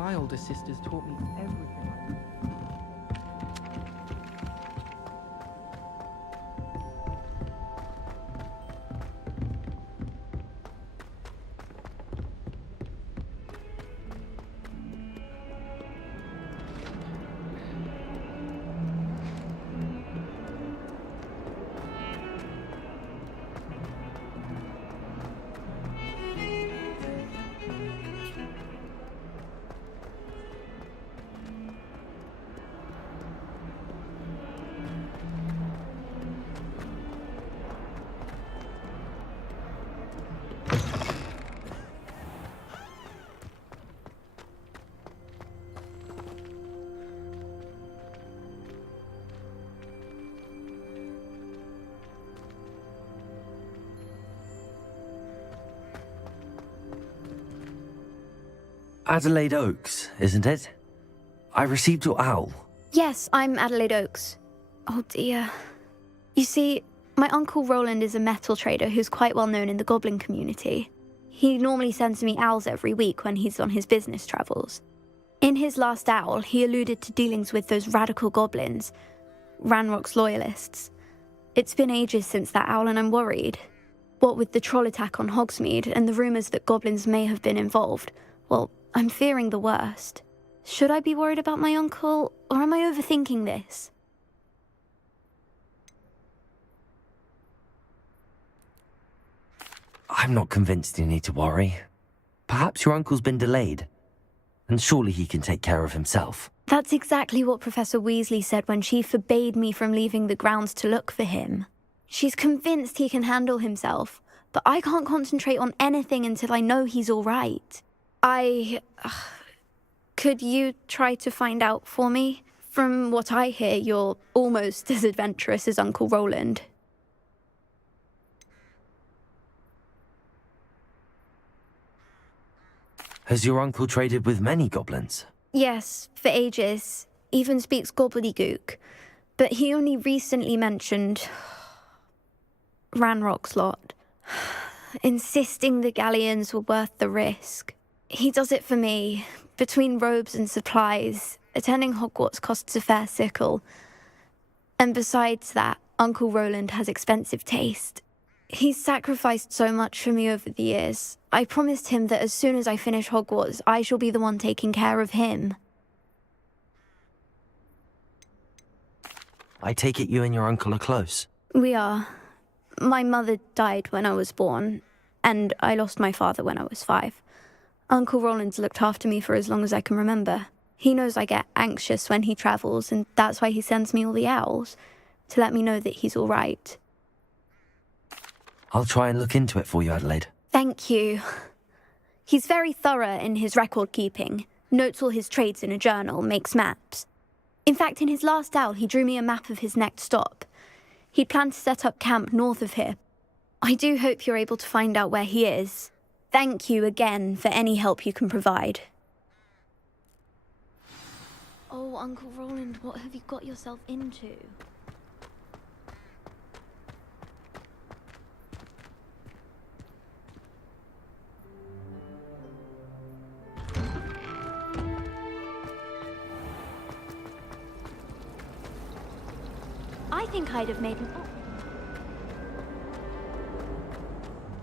My older sisters taught me everything I know. Adelaide Oaks, isn't it? I received your owl. Yes, I'm Adelaide Oaks. Oh dear. You see, my Uncle Roland is a metal trader who's quite well known in the goblin community. He normally sends me owls every week when he's on his business travels. In his last owl, he alluded to dealings with those radical goblins, Ranrock's loyalists. It's been ages since that owl and I'm worried. What with the troll attack on Hogsmeade and the rumours that goblins may have been involved, well, I'm fearing the worst. Should I be worried about my uncle, or am I overthinking this? I'm not convinced you need to worry. Perhaps your uncle's been delayed, and surely he can take care of himself. That's exactly what Professor Weasley said when she forbade me from leaving the grounds to look for him. She's convinced he can handle himself, but I can't concentrate on anything until I know he's all right. Could you try to find out for me? From what I hear, you're almost as adventurous as Uncle Roland. Has your uncle traded with many goblins? Yes, for ages. Even speaks gobbledygook. But he only recently mentioned Ranrock's lot, insisting the galleons were worth the risk. He does it for me. Between robes and supplies, attending Hogwarts costs a fair sickle. And besides that, Uncle Roland has expensive taste. He's sacrificed so much for me over the years. I promised him that as soon as I finish Hogwarts, I shall be the one taking care of him. I take it you and your uncle are close. We are. My mother died when I was born, and I lost my father when I was 5. Uncle Roland's looked after me for as long as I can remember. He knows I get anxious when he travels, and that's why he sends me all the owls, to let me know that he's all right. I'll try and look into it for you, Adelaide. Thank you. He's very thorough in his record keeping, notes all his trades in a journal, makes maps. In fact, in his last owl, he drew me a map of his next stop. He'd planned to set up camp north of here. I do hope you're able to find out where he is. Thank you again for any help you can provide. Oh, Uncle Roland, what have you got yourself into? I think I'd have made an...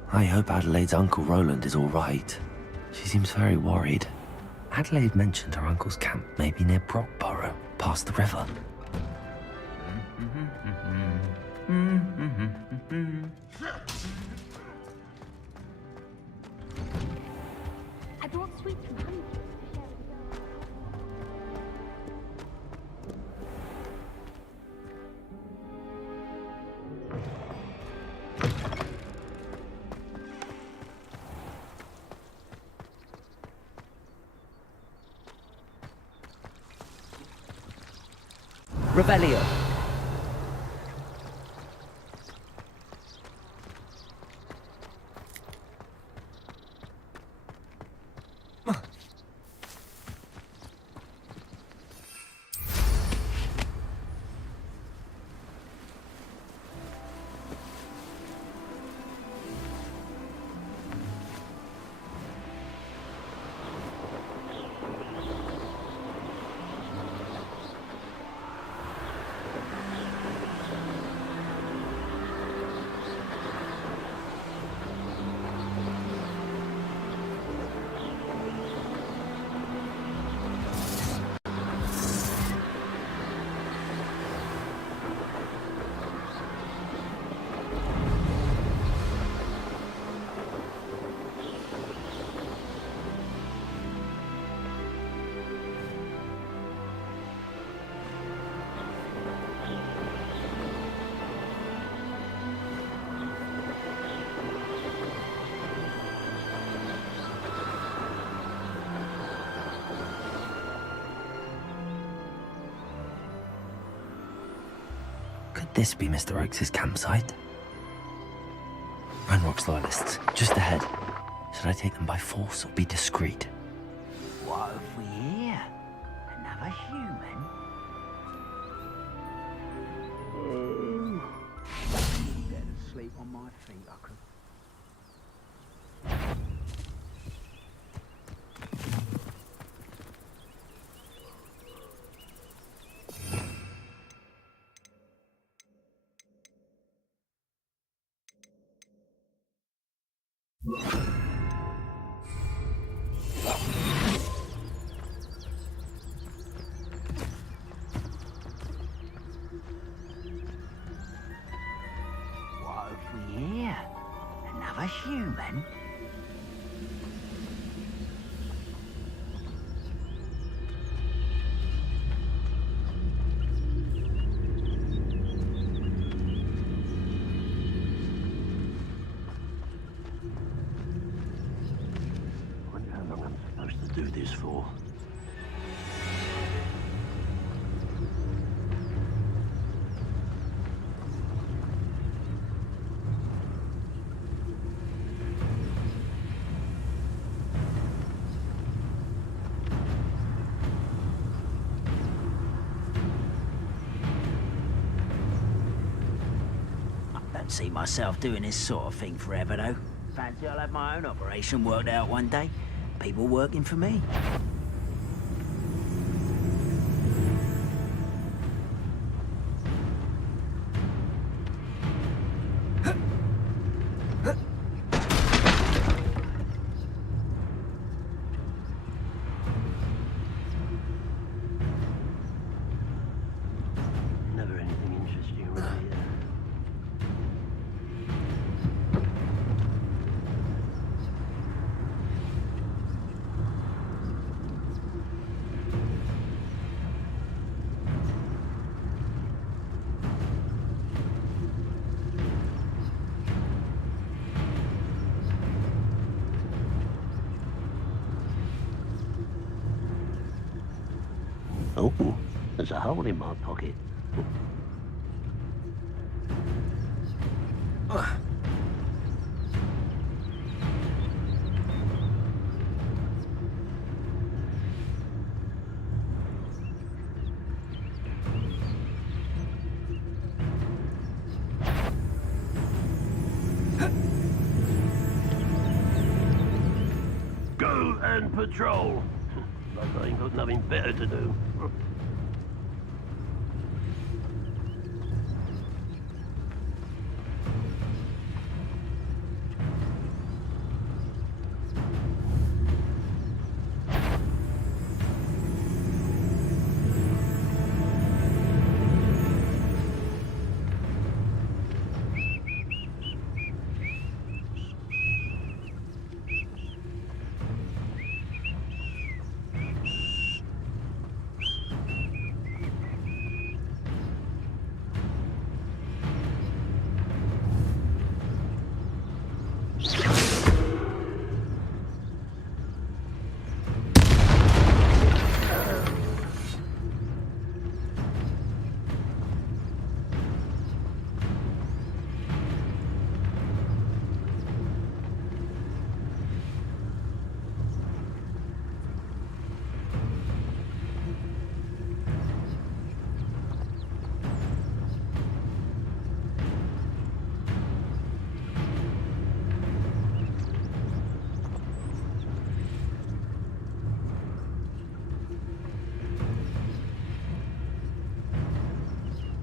I hope Adelaide's Uncle Roland is all right. She seems very worried. Adelaide mentioned her uncle's camp may be near Brockborough, past the river. I brought sweets from Honeycrisp to share with Revelio. this be Mr. Oakes' campsite? Ranrock's loyalists, just ahead. Should I take them by force or be discreet? What have we here? Another human? Better sleep on my feet, I could. What have we here? Another human? I wonder how long I'm supposed to do this for. Don't see myself doing this sort of thing forever, though. Fancy I'll have my own operation worked out one day. People working for me. Never anything interesting around here. Oh, there's a hole in my pocket. Go and patrol. Like I ain't got nothing better to do.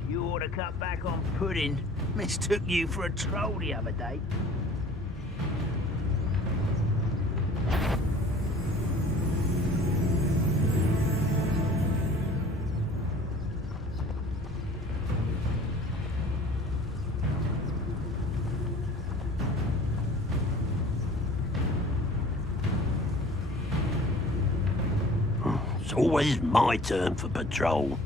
You ought to cut back on pudding. Mistook you for a troll the other day. It's always my turn for patrol.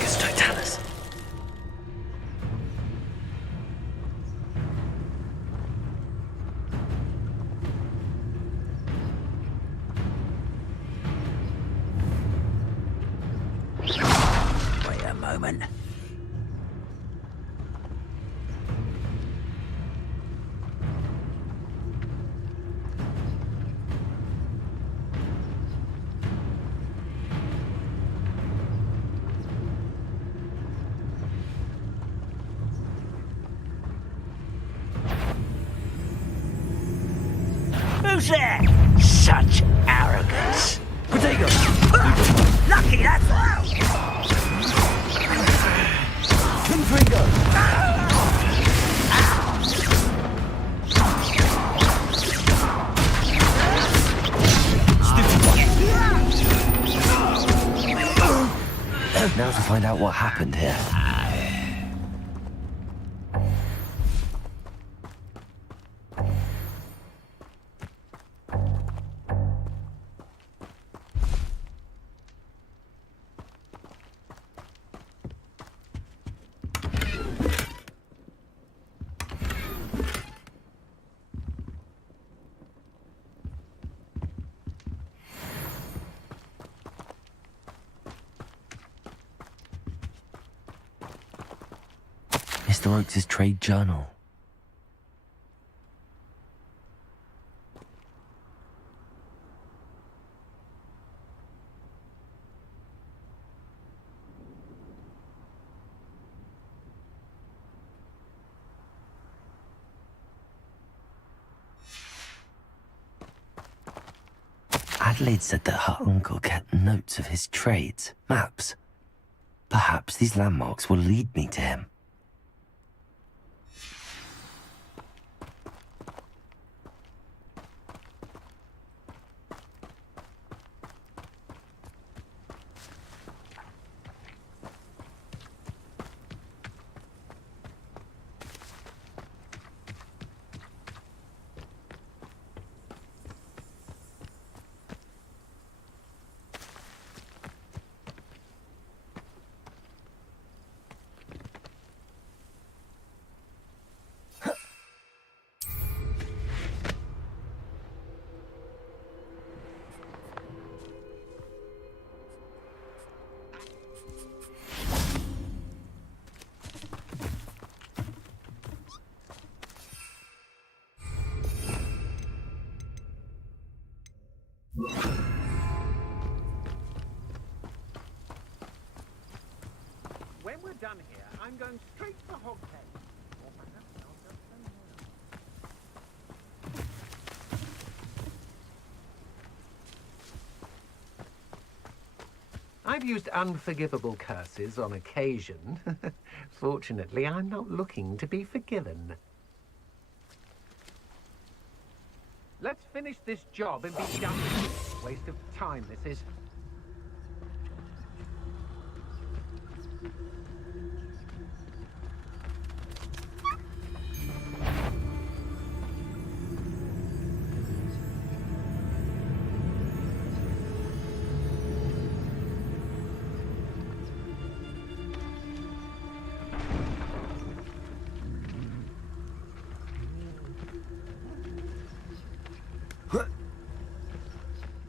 It's Totalis. Who's there? Such arrogance. Potato! Lucky that's well. Pinfinger! Now to find out what happened here. Mr. Oakes' trade journal. Adelaide said that her uncle kept notes of his trades, maps. Perhaps these landmarks will lead me to him. When we're done here, I'm going straight for Hogwarts. Or perhaps I'll go somewhere. I've used unforgivable curses on occasion. Fortunately, I'm not looking to be forgiven. Let's finish this job and be done with it. Waste of time, this is.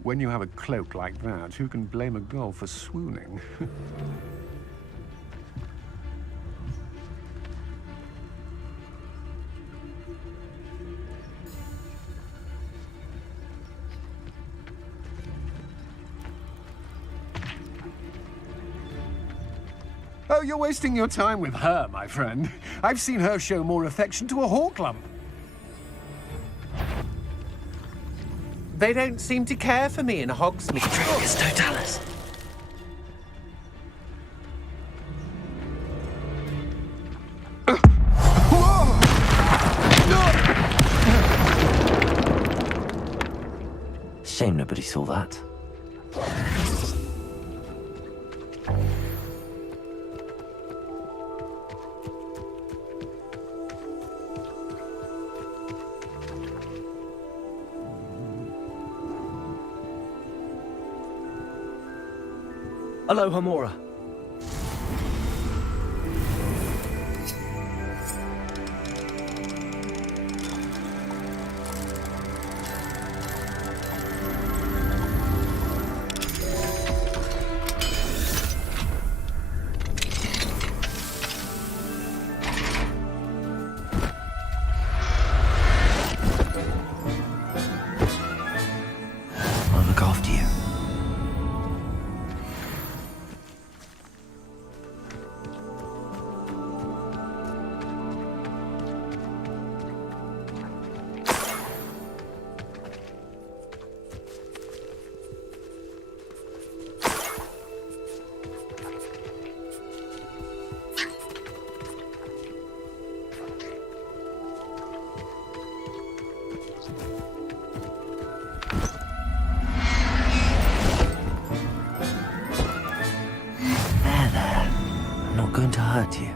When you have a cloak like that, who can blame a girl for swooning? Oh, you're wasting your time with her, my friend. I've seen her show more affection to a hawklump. They don't seem to care for me in Hogsmeade. It's Totalis. Shame nobody saw that. Hello, Hamora. I'll look after you. There. I'm not going to hurt you.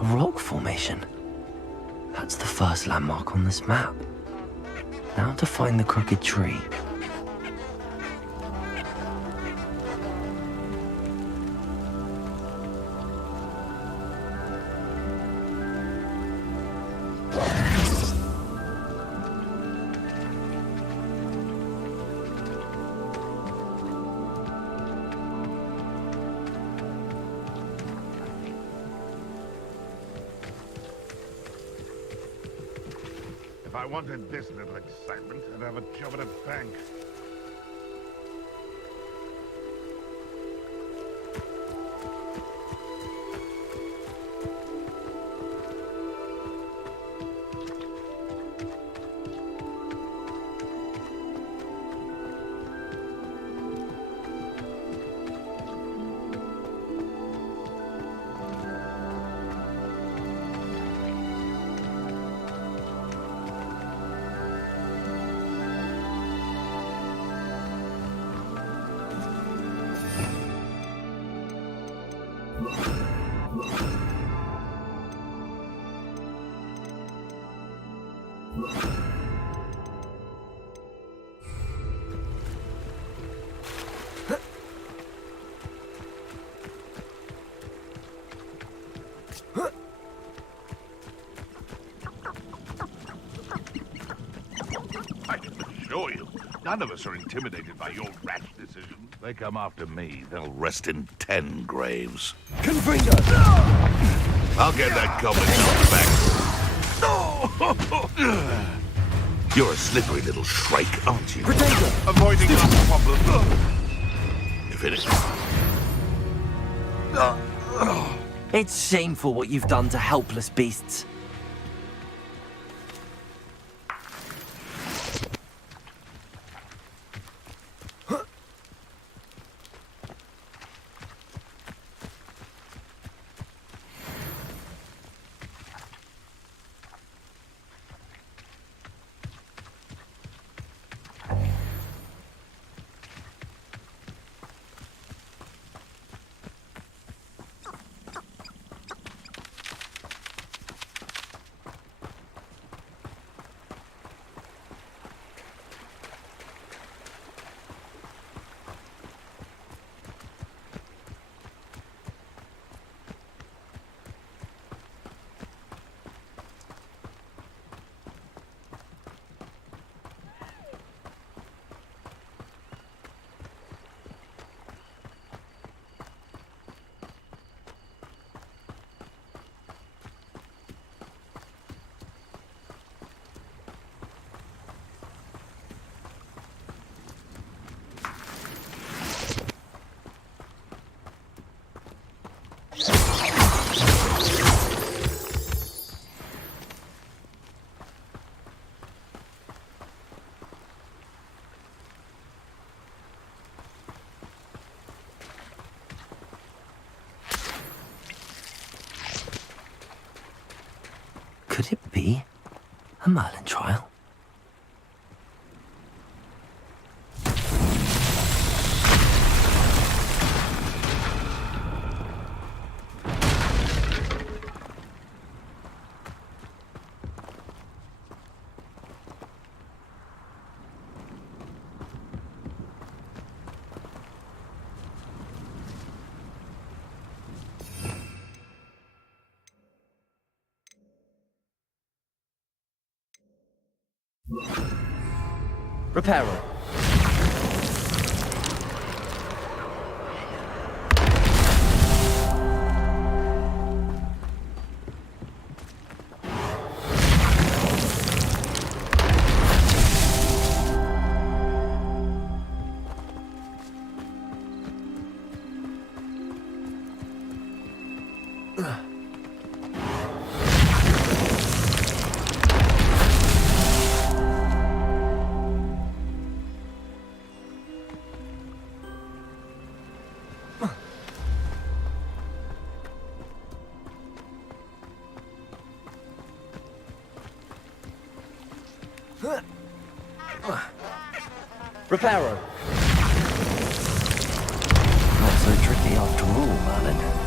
A rock formation. That's the first landmark on this map. Now to find the crooked tree. If I wanted this little excitement, I'd have a job at a bank. None of us are intimidated by your rash decision. They come after me, they'll rest in 10 graves. Confringo! I'll get that goblin back. You're a slippery little shrike, aren't you? Protego! Avoiding our problem. You finished? It's shameful what you've done to helpless beasts. Could it be a Merlin trial? Reparo. Reparo. Not so tricky after all, Merlin.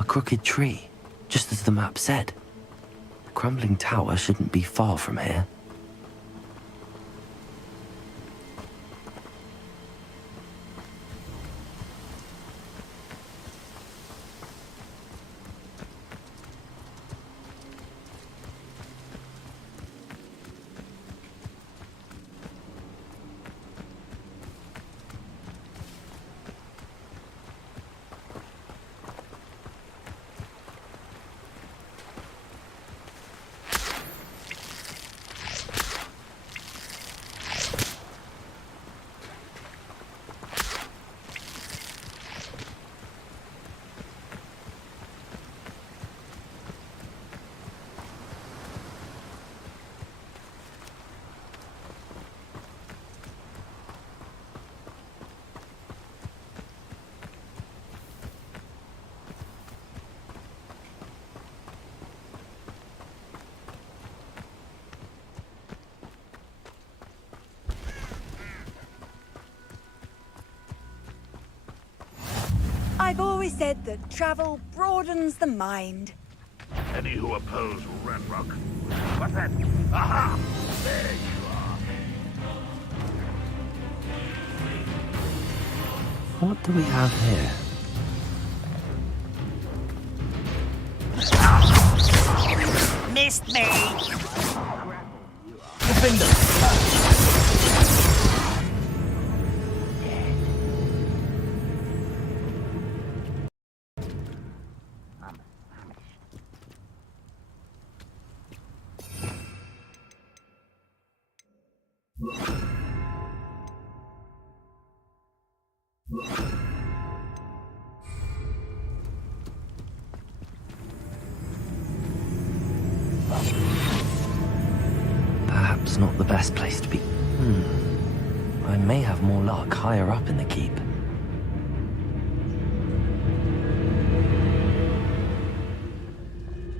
A crooked tree, just as the map said. The crumbling tower shouldn't be far from here. I've always said that travel broadens the mind. Any who oppose Ranrock. What's that? Aha! There you are. What do we have here? Missed me! Perhaps not the best place to be. I may have more luck higher up in the keep.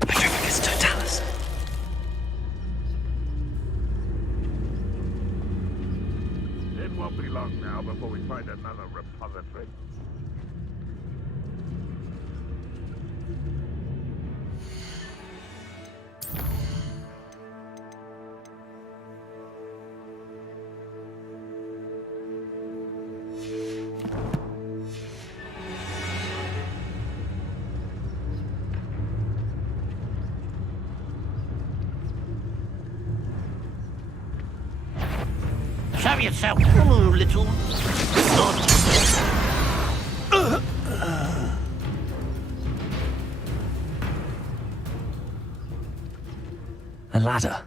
Petrificus totalis. It won't be long now before we find another repository. Show yourself, oh, little... A ladder.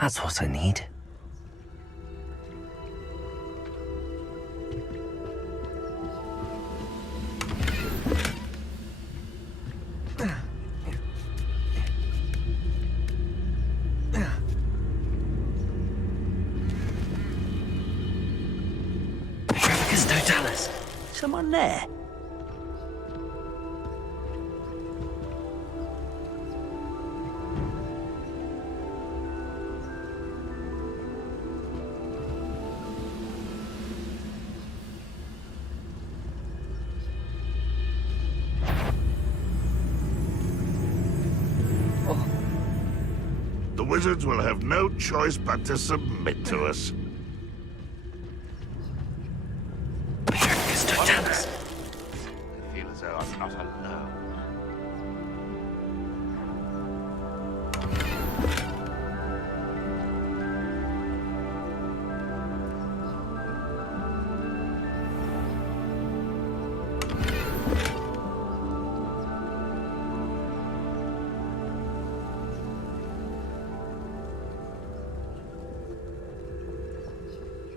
That's what I need. Petrificus totalis. Someone there? The wizards will have no choice but to submit to us. Petrificus totalis. I feel as though I'm not alone.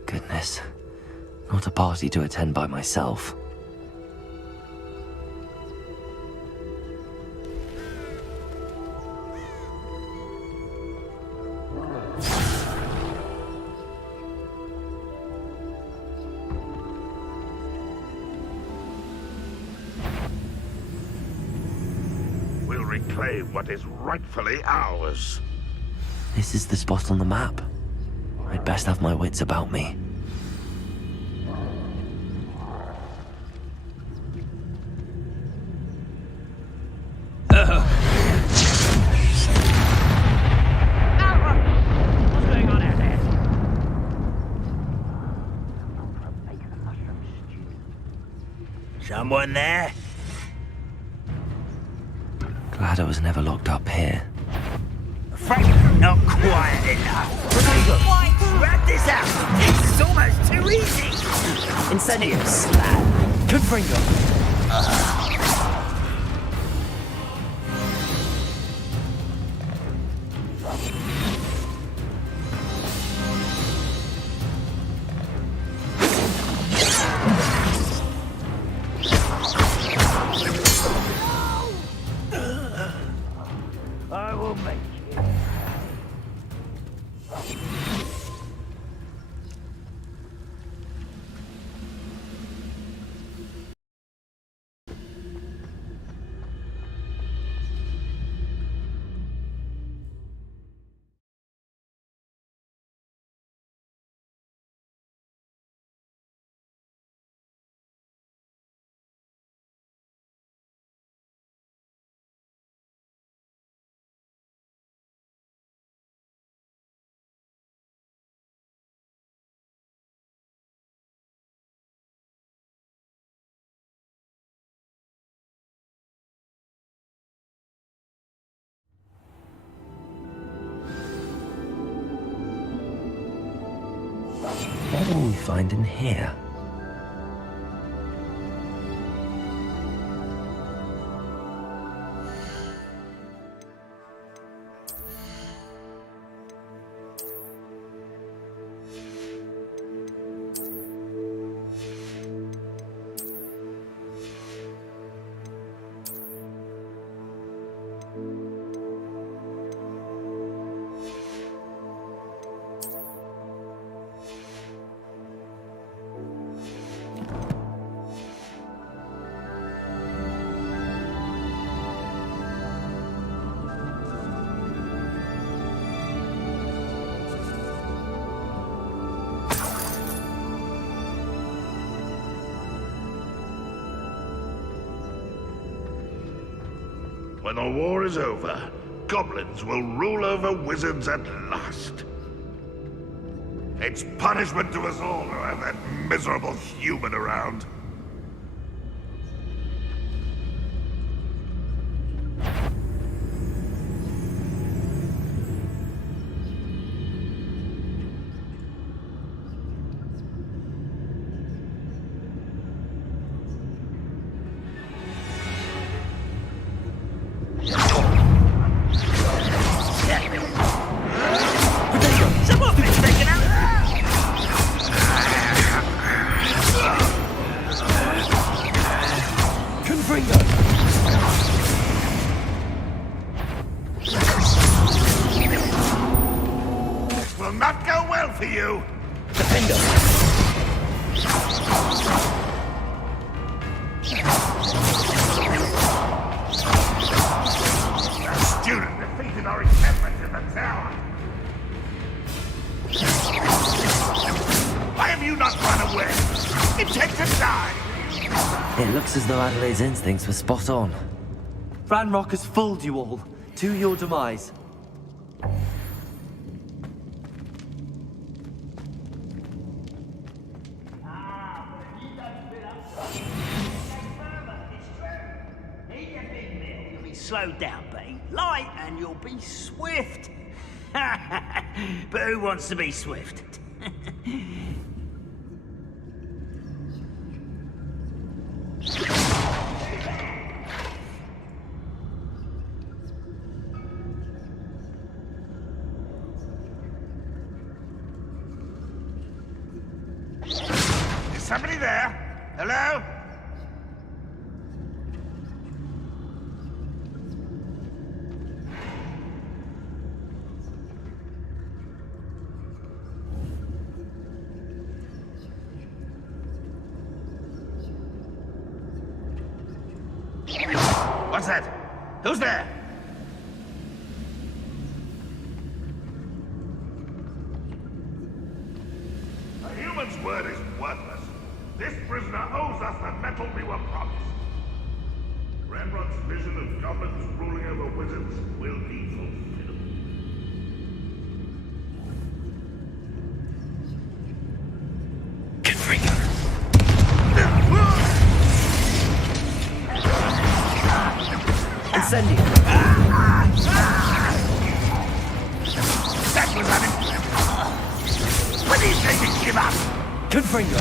Goodness. Not a party to attend by myself. We'll reclaim what is rightfully ours. This is the spot on the map. I'd best have my wits about me. What's going on out there? Someone there? Glad I was never locked up here. Frank, not quiet enough. Wrap this up. This is almost too easy. Incendio slap. Confringo. I will make you. What will we find in here? When the war is over, goblins will rule over wizards at last. It's punishment to us all to have that miserable human around. Not go well for you. Defender. The student defeated our encampment in the tower. Why have you not run away? Intend to die. It looks as though Adelaide's instincts were spot on. Ranrock has fooled you all, to your demise. Slow down, Betty. Light and you'll be swift. But who wants to be swift? Is somebody there? Hello? What's that? Who's there? A human's word is worthless. This prisoner owes us the metal we were promised. Ranrock's vision of goblins ruling over wizards will be fulfilled. Confringo. Incendio. That was unimportant. When do you think you give up? Confringo.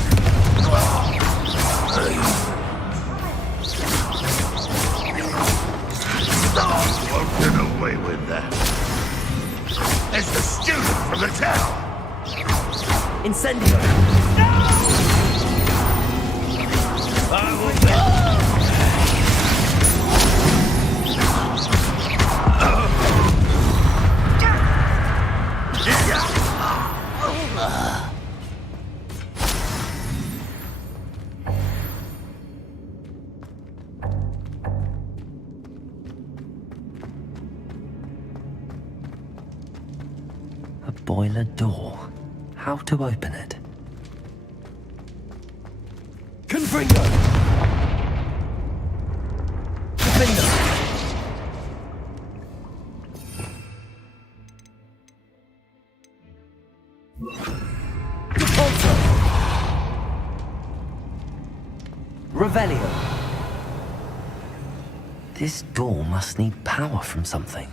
You won't get away with that. It's the student from the town. Incendio. I will bet. A boiler door. How to open it? Confringo. Defender. Defaulter. Revelio. This door must need power from something.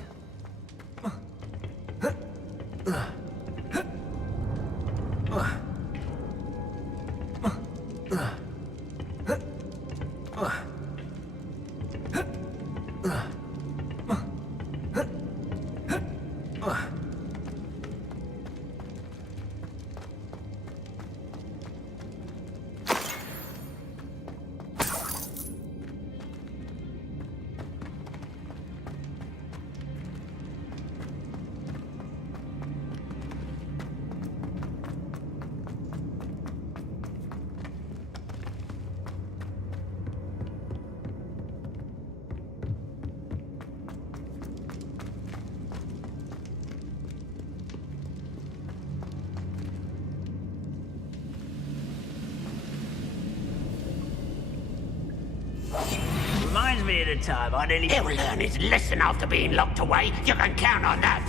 Reminds me of the time I nearly... He'll learn his lesson after being locked away. You can count on that.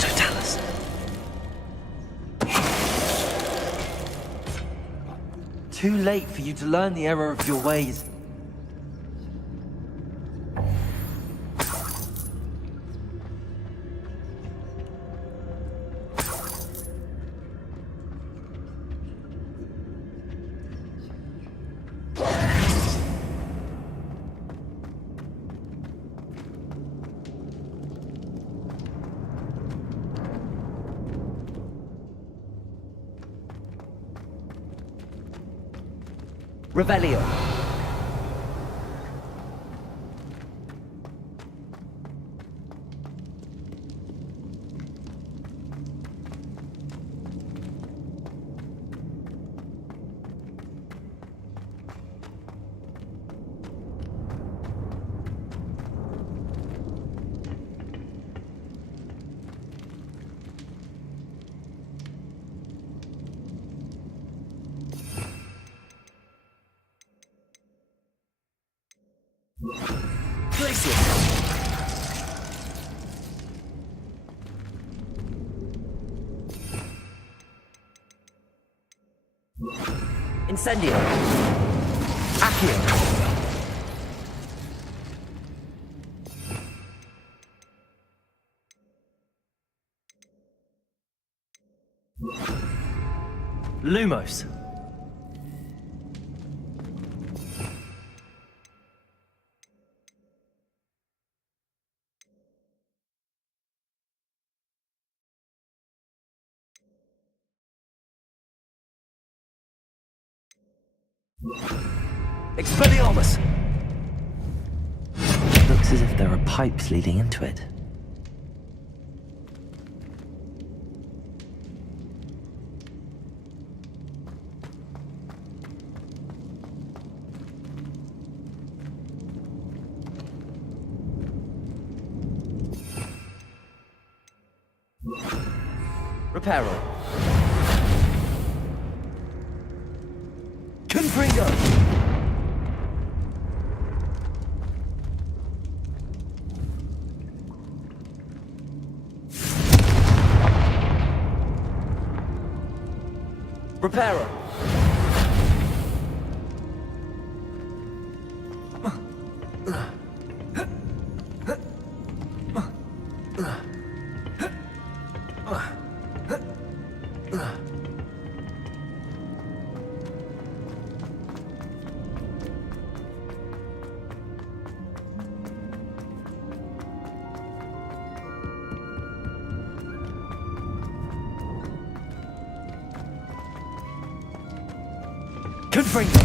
Totalis. Too late for you to learn the error of your ways. Revelio. Incendio. Accio. Lumos. Expelliarmus! Looks as if there are pipes leading into it. Reparo. Confringo! Reparo. Confringo.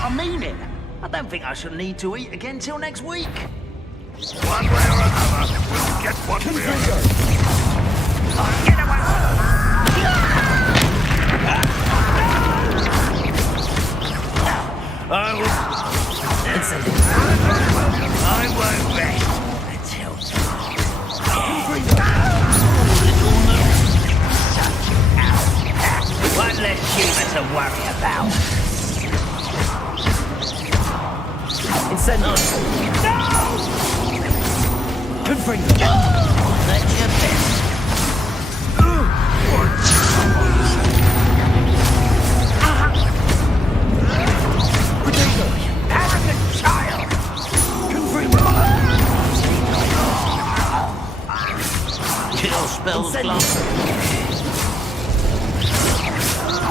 I mean it. I don't think I shall need to eat again till next week. One way or another, we'll get what we earn. Get away! I won't rest until one less human to worry about. Incendio. No! Confringo. Let your best. Arrogant child! Confringo. Kill spells Incendio. glass.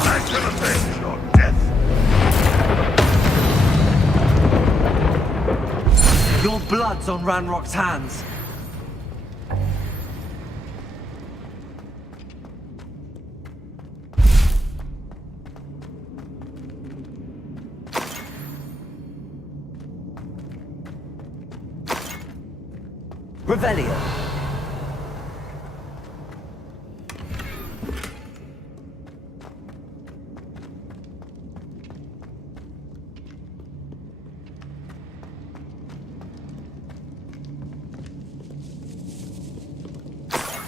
Back to the bench or death. Your blood's on Ranrock's hands. Revelio.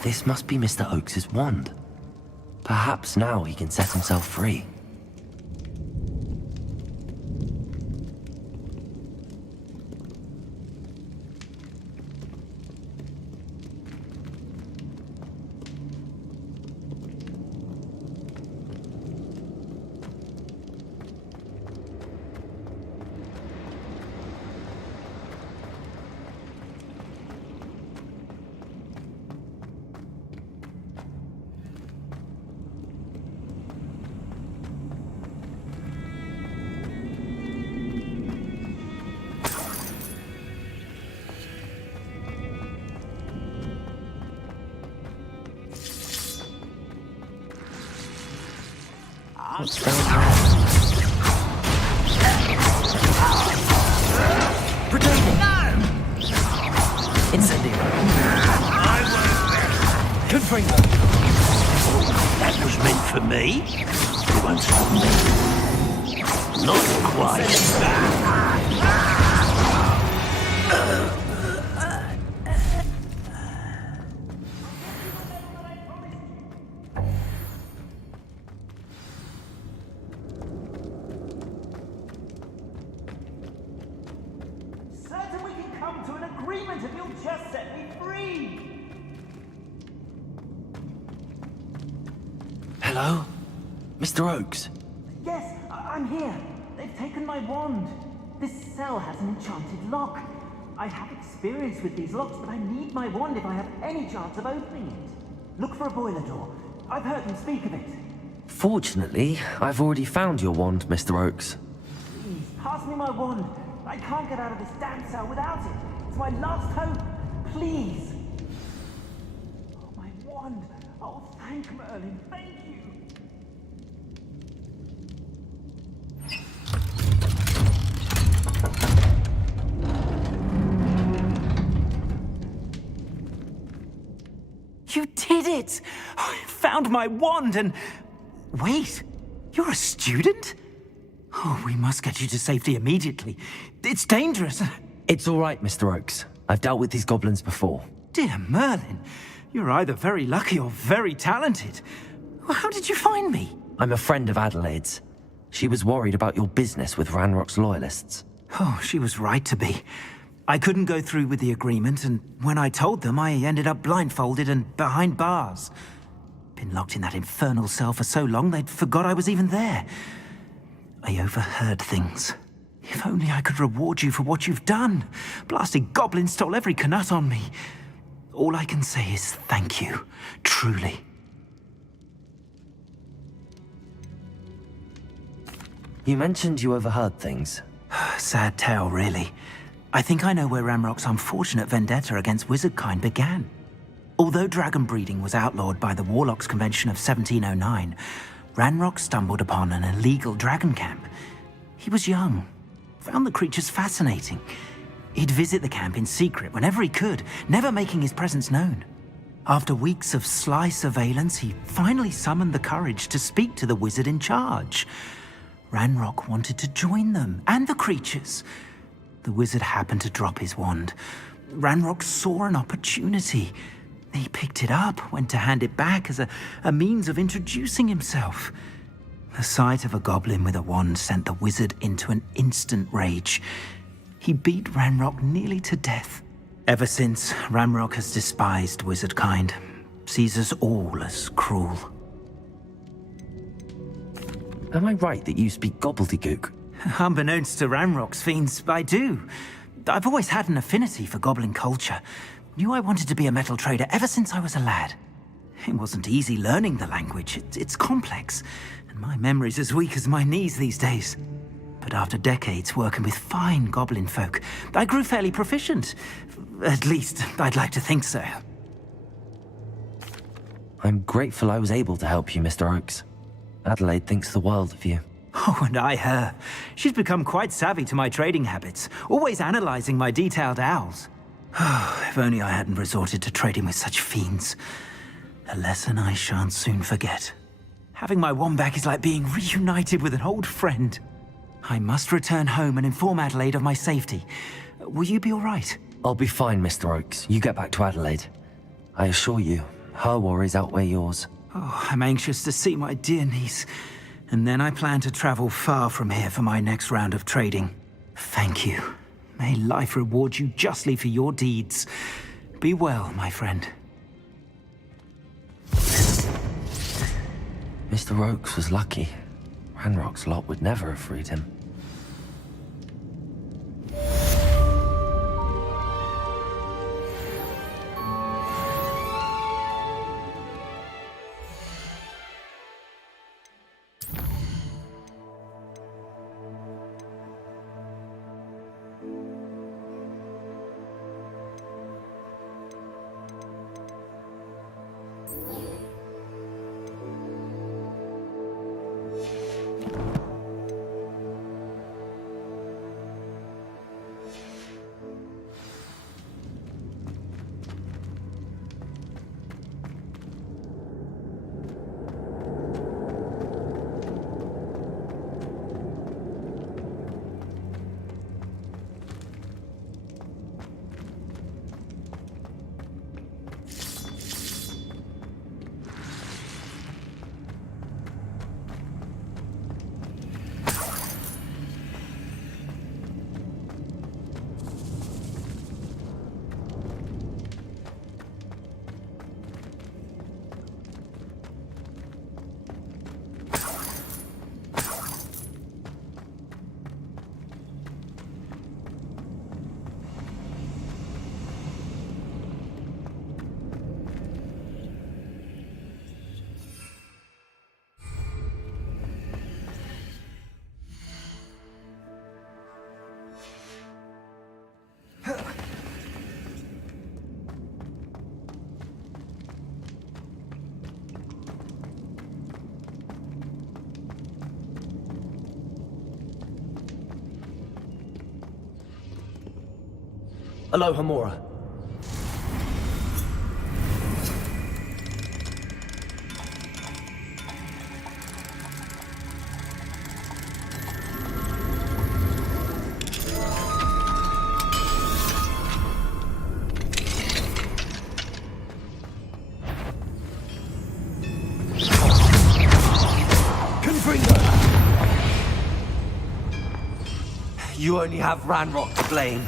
This must be Mr. Oakes's wand. Perhaps now he can set himself free. What's going on? Protego! Incendio. Confringo. That was meant for me. You won't stop me. Not quite. Certain we can come to an agreement if you'll just set me free. Hello? Mr. Oakes? Yes, I'm here. They've taken my wand. This cell has an enchanted lock. I have experience with these locks, but I need my wand if I have any chance of opening it. Look for a boiler door. I've heard them speak of it. Fortunately, I've already found your wand, Mr. Oakes. Please, pass me my wand. I can't get out of this damn cell without it. It's my last hope. Please. Oh, my wand. Oh, thank Merlin. Thank you. You did it! I found my wand and... Wait, you're a student? Oh, we must get you to safety immediately. It's dangerous. It's all right, Mr. Oakes. I've dealt with these goblins before. Dear Merlin, you're either very lucky or very talented. Well, how did you find me? I'm a friend of Adelaide's. She was worried about your business with Ranrock's loyalists. Oh, she was right to be. I couldn't go through with the agreement, and when I told them, I ended up blindfolded and behind bars. Been locked in that infernal cell for so long, they'd forgot I was even there. I overheard things. If only I could reward you for what you've done. Blasted goblins stole every canut on me. All I can say is thank you, truly. You mentioned you overheard things. Sad tale, really. I think I know where Ranrock's unfortunate vendetta against wizardkind began. Although dragon breeding was outlawed by the Warlocks Convention of 1709, Ranrock stumbled upon an illegal dragon camp. He was young, found the creatures fascinating. He'd visit the camp in secret whenever he could, never making his presence known. After weeks of sly surveillance, he finally summoned the courage to speak to the wizard in charge. Ranrock wanted to join them, and the creatures. The wizard happened to drop his wand. Ranrock saw an opportunity. He picked it up, went to hand it back as a means of introducing himself. The sight of a goblin with a wand sent the wizard into an instant rage. He beat Ranrock nearly to death. Ever since, Ranrock has despised wizardkind, sees us all as cruel. Am I right that you speak gobbledygook? Unbeknownst to Ranrock's fiends, I do. I've always had an affinity for goblin culture. Knew I wanted to be a metal trader ever since I was a lad. It wasn't easy learning the language. It's complex, and my memory's as weak as my knees these days. But after decades working with fine goblin folk, I grew fairly proficient. At least, I'd like to think so. I'm grateful I was able to help you, Mr. Oakes. Adelaide thinks the world of you. Oh, and I her. She's become quite savvy to my trading habits, always analyzing my detailed owls. If only I hadn't resorted to trading with such fiends. A lesson I shan't soon forget. Having my wand back is like being reunited with an old friend. I must return home and inform Adelaide of my safety. Will you be all right? I'll be fine, Mr. Oakes. You get back to Adelaide. I assure you, her worries outweigh yours. Oh, I'm anxious to see my dear niece. And then I plan to travel far from here for my next round of trading. Thank you. May life reward you justly for your deeds. Be well, my friend. Mr. Oakes was lucky. Ranrock's lot would never have freed him. Aloha, Mora. You only have Ranrock to blame.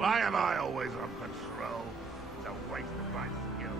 Why am I always on patrol? It's a waste of my skill.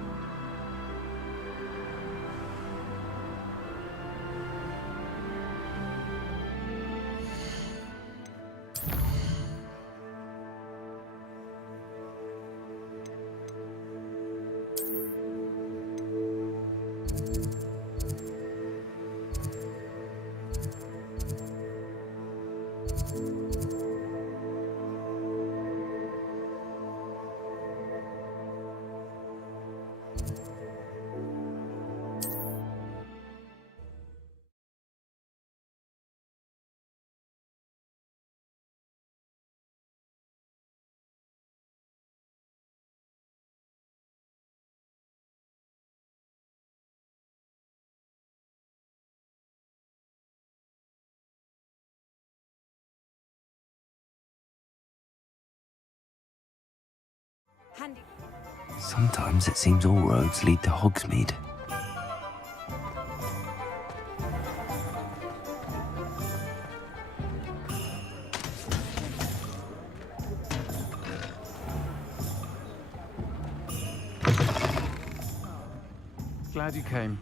Handy. Sometimes it seems all roads lead to Hogsmeade. Glad you came.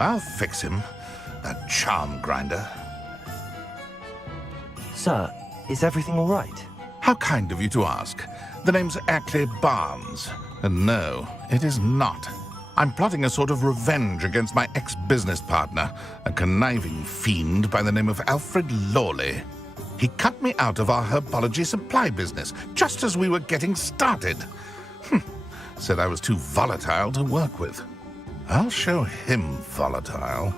I'll fix him, that charm grinder. Sir, is everything all right? How kind of you to ask. The name's Ackley Barnes. And no, it is not. I'm plotting a sort of revenge against my ex-business partner, a conniving fiend by the name of Alfred Lawley. He cut me out of our herbology supply business, just as we were getting started. Said I was too volatile to work with. I'll show him volatile.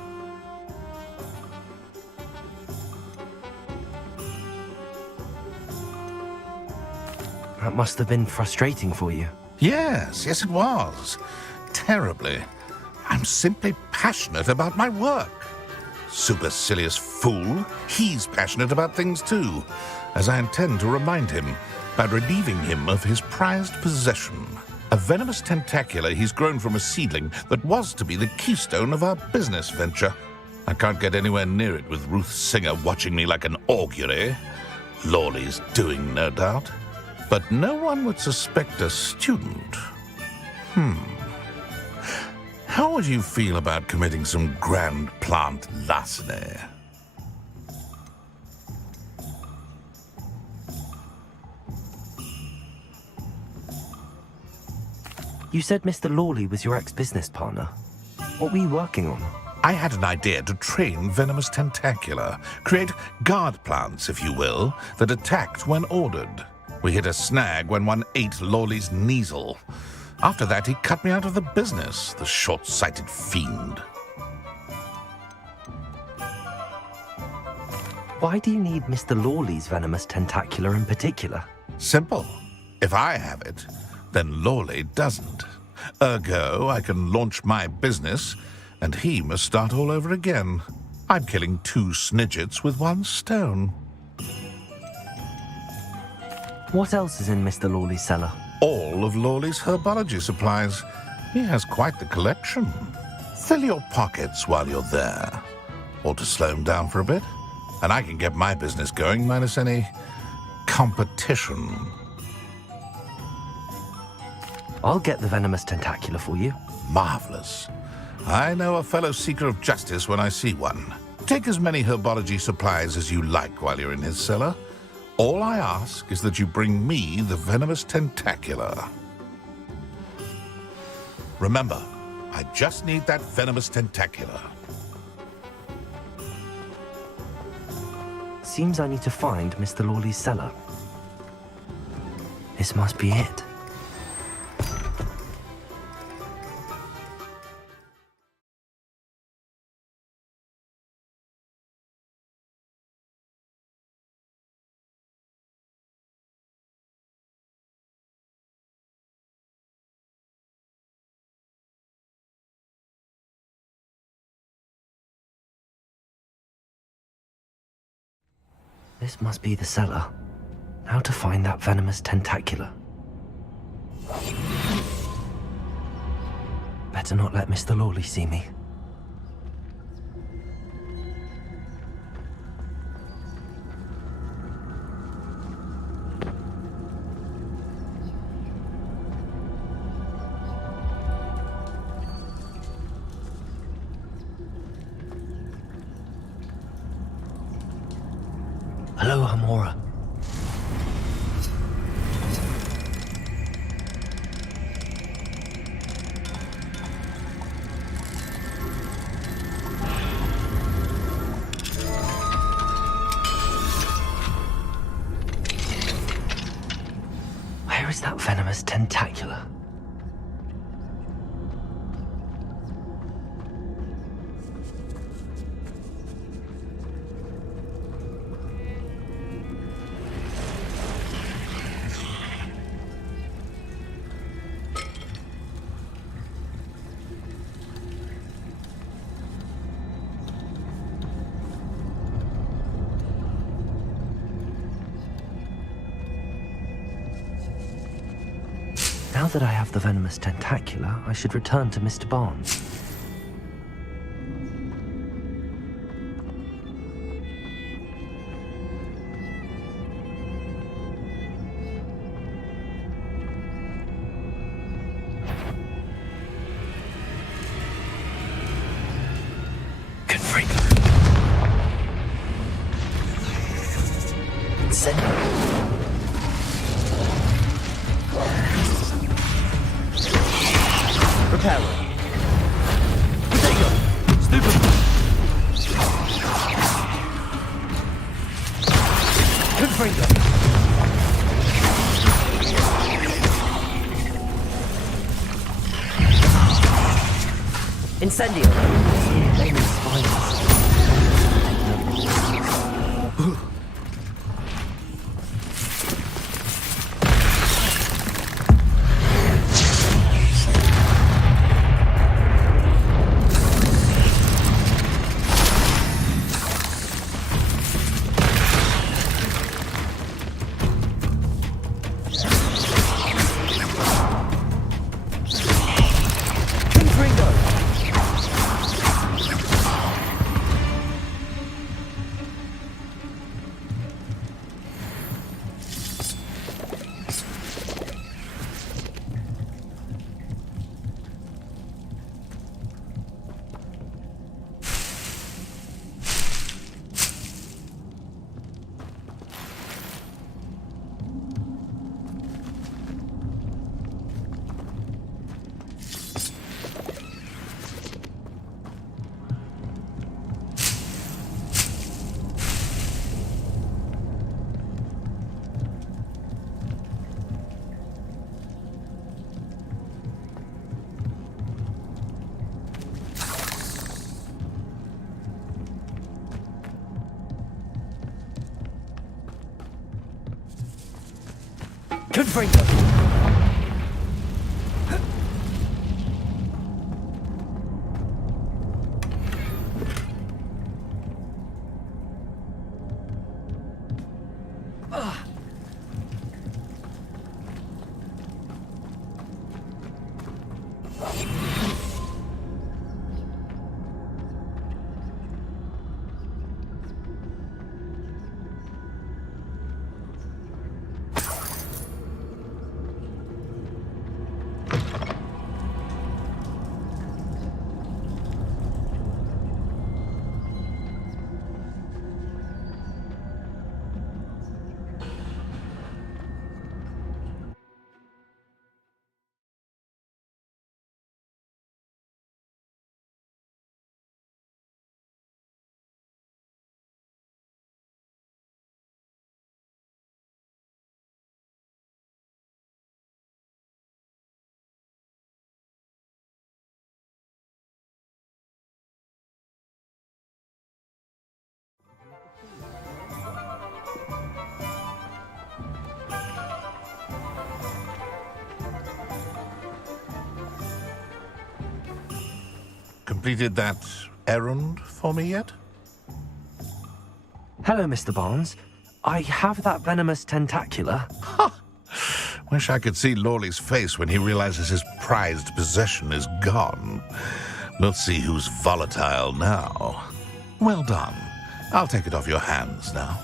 That must have been frustrating for you. Yes, it was. Terribly. I'm simply passionate about my work. Supercilious fool. He's passionate about things too, as I intend to remind him by relieving him of his prized possession. A venomous tentacula he's grown from a seedling that was to be the keystone of our business venture. I can't get anywhere near it with Ruth Singer watching me like an augury. Lawley's doing, no doubt. But no one would suspect a student. How would you feel about committing some grand plant larceny? You said Mr. Lawley was your ex-business partner. What were you working on? I had an idea to train venomous tentacula, create guard plants, if you will, that attacked when ordered. We hit a snag when one ate Lawley's Kneasel. After that, he cut me out of the business, the short-sighted fiend. Why do you need Mr. Lawley's venomous tentacula in particular? Simple. If I have it, then Lawley doesn't. Ergo, I can launch my business, and he must start all over again. I'm killing 2 snidgets with 1 stone. What else is in Mr. Lawley's cellar? All of Lawley's herbology supplies. He has quite the collection. Fill your pockets while you're there. Or to slow him down for a bit, and I can get my business going minus any competition. I'll get the venomous tentacula for you. Marvelous. I know a fellow seeker of justice when I see one. Take as many herbology supplies as you like while you're in his cellar. All I ask is that you bring me the venomous tentacula. Remember, I just need that venomous tentacula. Seems I need to find Mr. Lawley's cellar. This must be it. This must be the cellar. How to find that venomous tentacula? Better not let Mr. Lawley see me. Hello, Hamora. venomous tentacula. Now that I have the venomous tentacula, I should return to Mr. Barnes. Incendio! Confringo! Completed that errand for me yet? Hello, Mr. Barnes. I have that venomous tentacula. Wish I could see Lawley's face when he realizes his prized possession is gone. We'll see who's volatile now. Well done. I'll take it off your hands now.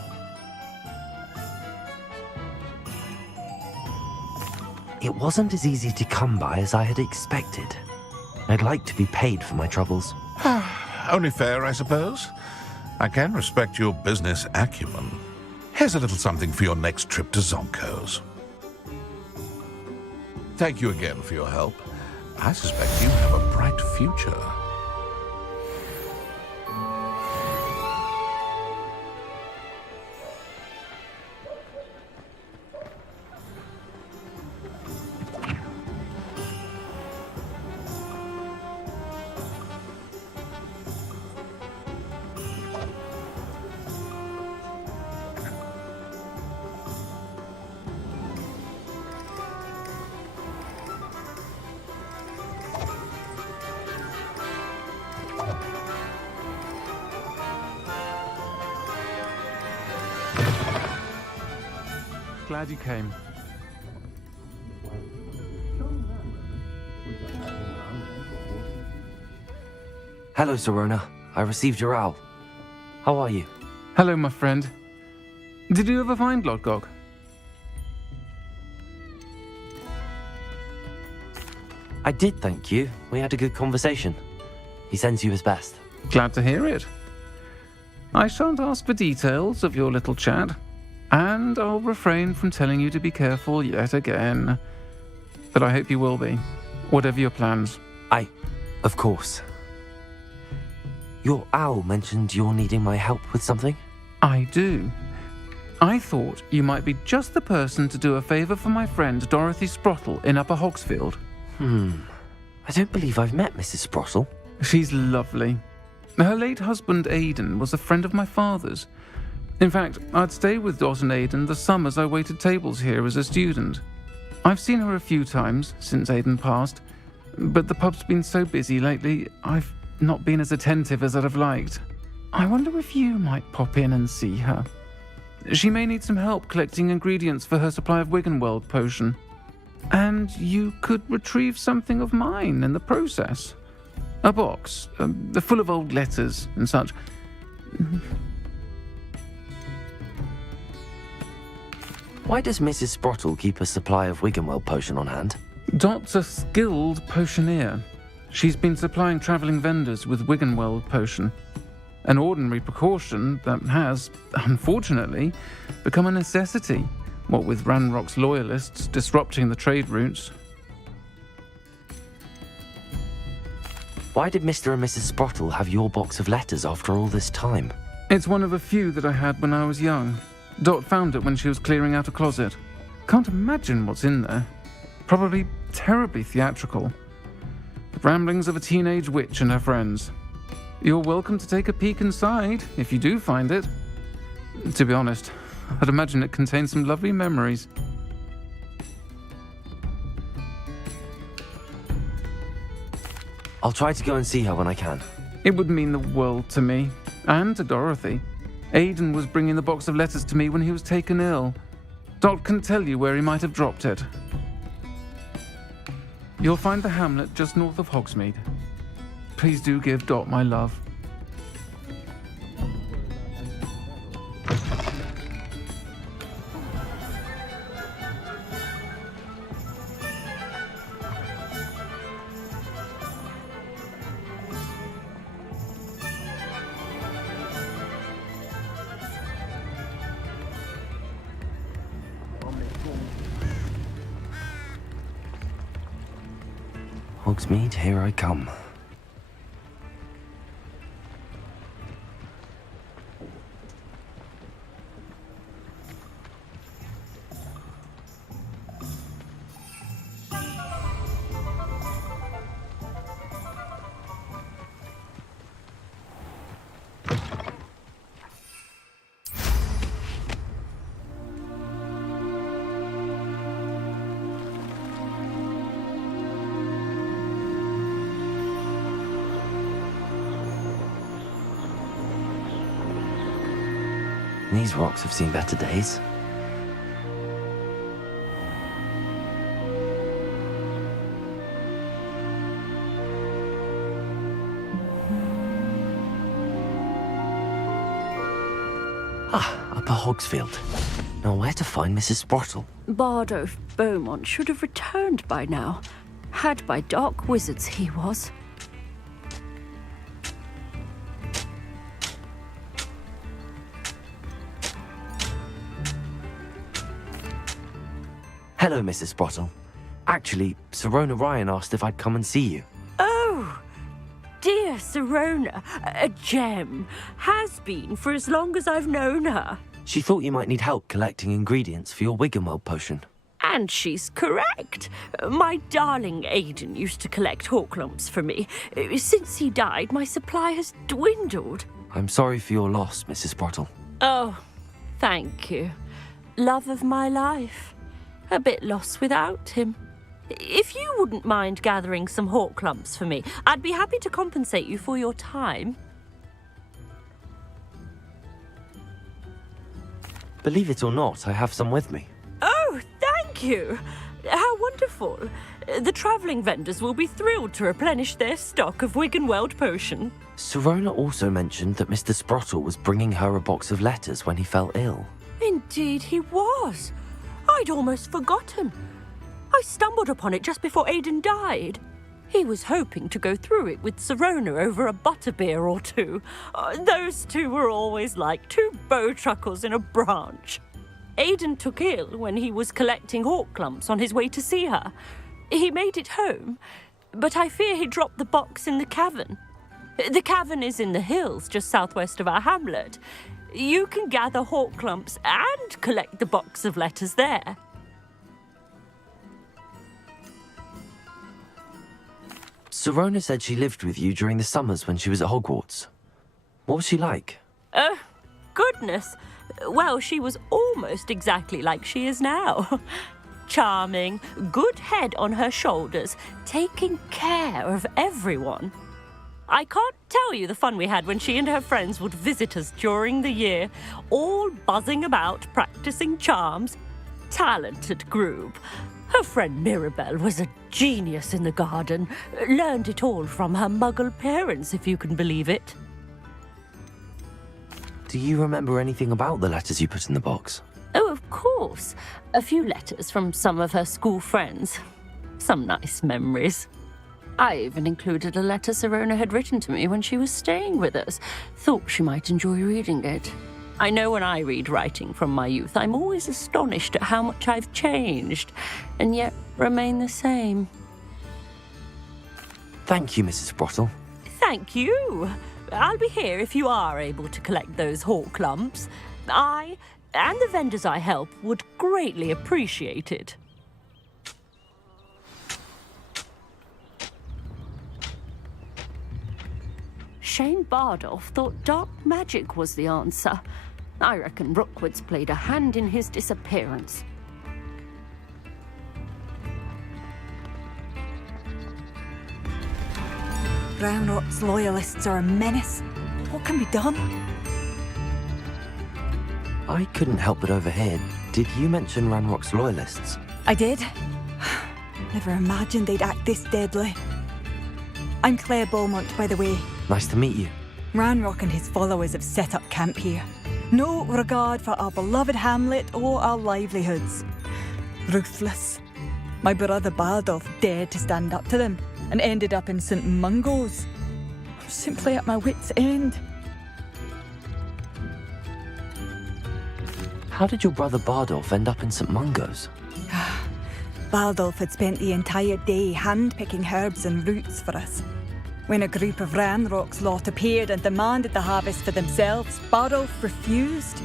It wasn't as easy to come by as I had expected. I'd like to be paid for my troubles. Only fair, I suppose. I can respect your business acumen. Here's a little something for your next trip to Zonko's. Thank you again for your help. I suspect you have a bright future. Glad you came. Hello, Serona. I received your owl. How are you? Hello, my friend. Did you ever find Lodgok? I did, thank you. We had a good conversation. He sends you his best. Glad to hear it. I shan't ask for details of your little chat, and I'll refrain from telling you to be careful yet again. But I hope you will be, whatever your plans. Of course. Your owl mentioned you're needing my help with something? I do. I thought you might be just the person to do a favour for my friend Dorothy Sprottle in Upper Hogsfield. I don't believe I've met Mrs. Sprottle. She's lovely. Her late husband Aidan was a friend of my father's. In fact, I'd stay with Dot and Aidan the summers I waited tables here as a student. I've seen her a few times since Aidan passed, but the pub's been so busy lately, I've not been as attentive as I'd have liked. I wonder if you might pop in and see her. She may need some help collecting ingredients for her supply of Wiggenweld potion. And you could retrieve something of mine in the process. A box, full of old letters and such. Why does Mrs. Sprottle keep a supply of Wiggenweld potion on hand? Dot's a skilled potioneer. She's been supplying travelling vendors with Wiggenweld potion. An ordinary precaution that has, unfortunately, become a necessity, what with Ranrock's loyalists disrupting the trade routes. Why did Mr. and Mrs. Sprottle have your box of letters after all this time? It's one of a few that I had when I was young. Dot found it when she was clearing out a closet. Can't imagine what's in there. Probably terribly theatrical. The ramblings of a teenage witch and her friends. You're welcome to take a peek inside, if you do find it. To be honest, I'd imagine it contains some lovely memories. I'll try to go and see her when I can. It would mean the world to me, and to Dorothy. Aidan was bringing the box of letters to me when he was taken ill. Dot can tell you where he might have dropped it. You'll find the hamlet just north of Hogsmeade. Please do give Dot my love. Hogsmeade, here I come. These rocks have seen better days. Upper Hogsfield. Now where to find Mrs. Sprottle? Bardolph Beaumont should have returned by now. Had by dark wizards he was. Hello, Mrs. Sprottle. Actually, Serona Ryan asked if I'd come and see you. Oh, dear Serona, a gem. Has been for as long as I've known her. She thought you might need help collecting ingredients for your Wiggenweld potion. And she's correct. My darling Aidan used to collect hawklumps for me. Since he died, my supply has dwindled. I'm sorry for your loss, Mrs. Sprottle. Oh, thank you. Love of my life. A bit lost without him. If you wouldn't mind gathering some hawklumps for me, I'd be happy to compensate you for your time. Believe it or not, I have some with me. Thank you. How wonderful. The travelling vendors will be thrilled to replenish their stock of Wiggenweld potion. Sirona also mentioned that Mr. Sprottle was bringing her a box of letters when he fell ill. Indeed he was. I'd almost forgotten. I stumbled upon it just before Aidan died. He was hoping to go through it with Sirona over a butterbeer or two. Those two were always like two bowtruckles in a branch. Aidan took ill when he was collecting hawk clumps on his way to see her. He made it home, but I fear he dropped the box in the cavern. The cavern is in the hills just southwest of our hamlet. You can gather hawk clumps and collect the box of letters there. Sirona said she lived with you during the summers when she was at Hogwarts. What was she like? Goodness. Well, she was almost exactly like she is now. Charming, good head on her shoulders, taking care of everyone. I can't tell you the fun we had when she and her friends would visit us during the year, all buzzing about, practicing charms. Talented group. Her friend Mirabelle was a genius in the garden. Learned it all from her muggle parents, if you can believe it. Do you remember anything about the letters you put in the box? Oh, of course. A few letters from some of her school friends. Some nice memories. I even included a letter Sirona had written to me when she was staying with us. Thought she might enjoy reading it. I know when I read writing from my youth, I'm always astonished at how much I've changed, and yet remain the same. Thank you, Mrs. Sprottle. Thank you. I'll be here if you are able to collect those hawk clumps. I, and the vendors I help, would greatly appreciate it. Shane Bardolph thought dark magic was the answer. I reckon Rookwood's played a hand in his disappearance. Ranrock's loyalists are a menace. What can be done? I couldn't help but overhear. Did you mention Ranrock's loyalists? I did. Never imagined they'd act this deadly. I'm Claire Beaumont, by the way. Nice to meet you. Ranrock and his followers have set up camp here. No regard for our beloved hamlet or our livelihoods. Ruthless. My brother Bardolph dared to stand up to them and ended up in St. Mungo's. I'm simply at my wit's end. How did your brother Bardolph end up in St. Mungo's? Bardolph had spent the entire day hand-picking herbs and roots for us. When a group of Ranrock's lot appeared and demanded the harvest for themselves, Bardolph refused.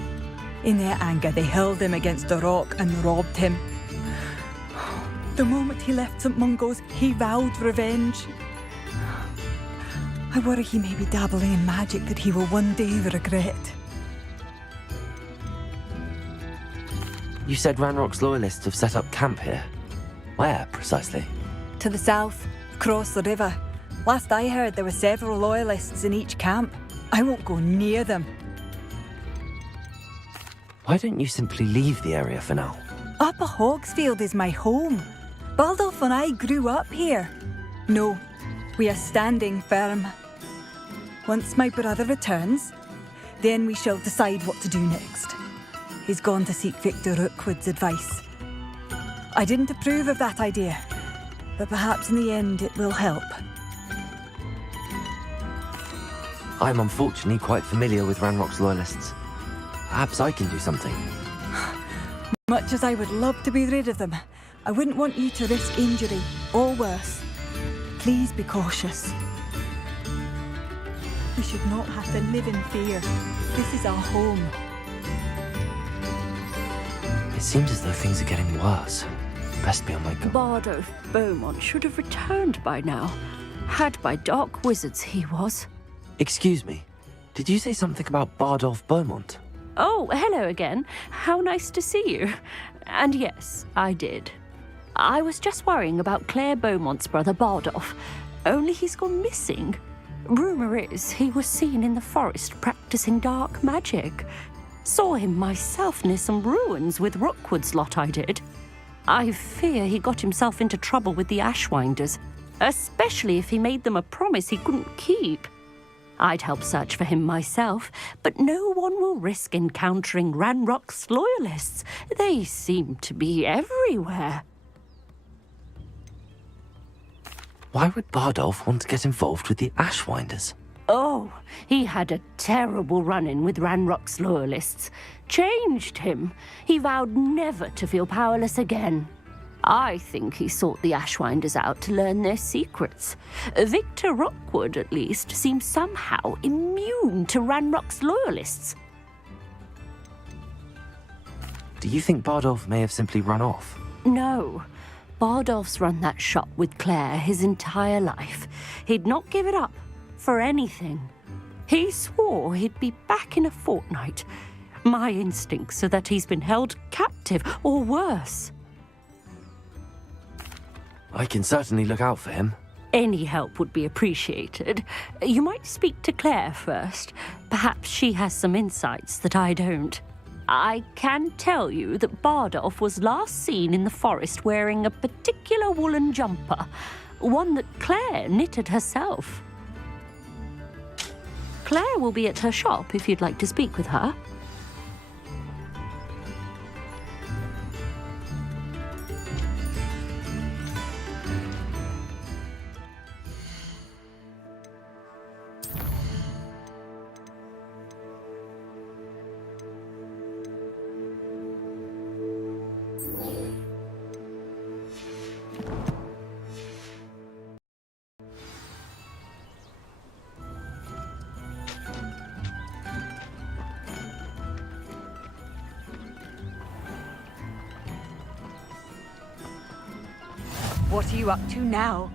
In their anger, they hurled him against a rock and robbed him. The moment he left St. Mungo's, he vowed revenge. I worry he may be dabbling in magic that he will one day regret. You said Ranrock's loyalists have set up camp here. Where, precisely? To the south, across the river. Last I heard, there were several loyalists in each camp. I won't go near them. Why don't you simply leave the area for now? Upper Hogsfield is my home. Bardolph and I grew up here. No, we are standing firm. Once my brother returns, then we shall decide what to do next. He's gone to seek Victor Rookwood's advice. I didn't approve of that idea, but perhaps in the end it will help. I'm unfortunately quite familiar with Ranrock's loyalists. Perhaps I can do something. Much as I would love to be rid of them, I wouldn't want you to risk injury, or worse. Please be cautious. We should not have to live in fear. This is our home. It seems as though things are getting worse. Best be on my guard. Bardolph Beaumont should have returned by now. Had by dark wizards he was. Excuse me, did you say something about Bardolph Beaumont? Oh, hello again. How nice to see you. And yes, I did. I was just worrying about Claire Beaumont's brother Bardolph. Only he's gone missing. Rumour is he was seen in the forest practicing dark magic. Saw him myself near some ruins with Rookwood's lot, I did. I fear he got himself into trouble with the Ashwinders, especially if he made them a promise he couldn't keep. I'd help search for him myself, but no one will risk encountering Ranrock's loyalists. They seem to be everywhere. Why would Bardolph want to get involved with the Ashwinders? Oh, he had a terrible run-in with Ranrock's loyalists. Changed him. He vowed never to feel powerless again. I think he sought the Ashwinders out to learn their secrets. Victor Rockwood, at least, seems somehow immune to Ranrock's loyalists. Do you think Bardolph may have simply run off? No. Bardolph's run that shop with Claire his entire life. He'd not give it up for anything. He swore he'd be back in a fortnight. My instincts are that he's been held captive, or worse. I can certainly look out for him. Any help would be appreciated. You might speak to Claire first. Perhaps she has some insights that I don't. I can tell you that Bardolph was last seen in the forest wearing a particular woolen jumper, one that Claire knitted herself. Claire will be at her shop if you'd like to speak with her. What are you up to now?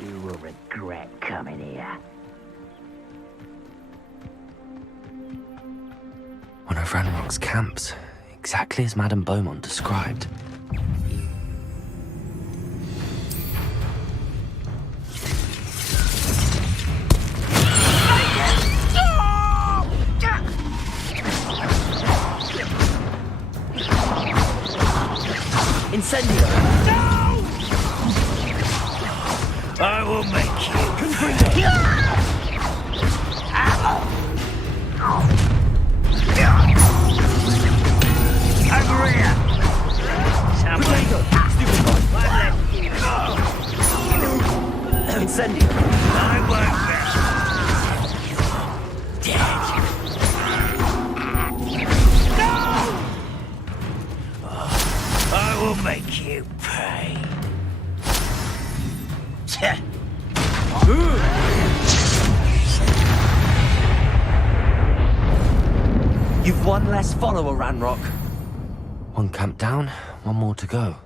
You will regret coming here. One of Ranrock's camps, exactly as Madame Beaumont described. Incendio! No! I will make you. Agria! Incendio! I won't be dead. No! I will make you pay. You've one less follower, Ranrock. One camp down, one more to go.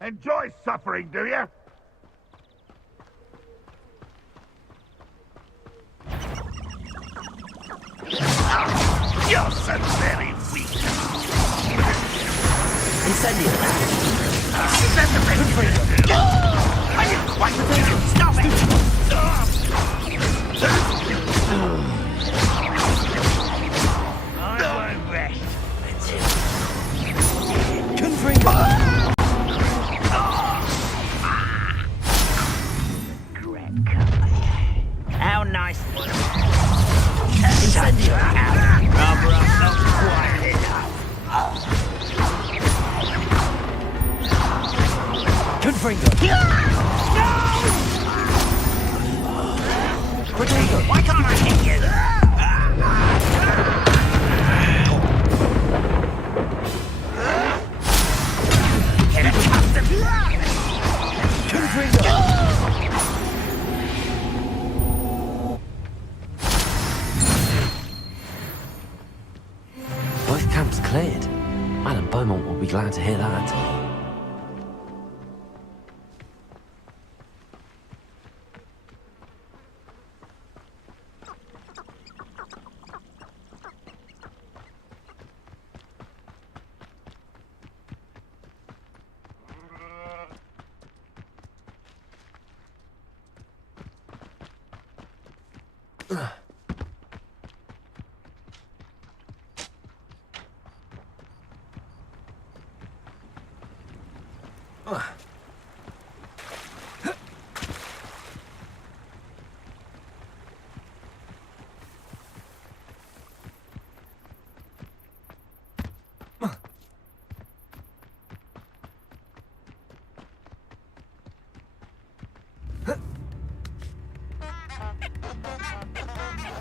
Enjoy suffering, do you? You're so very weak. Incendio! Are you quite stop it? I won't rest until... Confringo! How nice was it? Incendio! Rather, I'm not quite enough. Confringo! Rodrigo, why can't I hit you? Confringo! cleared. Madame Beaumont will be glad to hear that.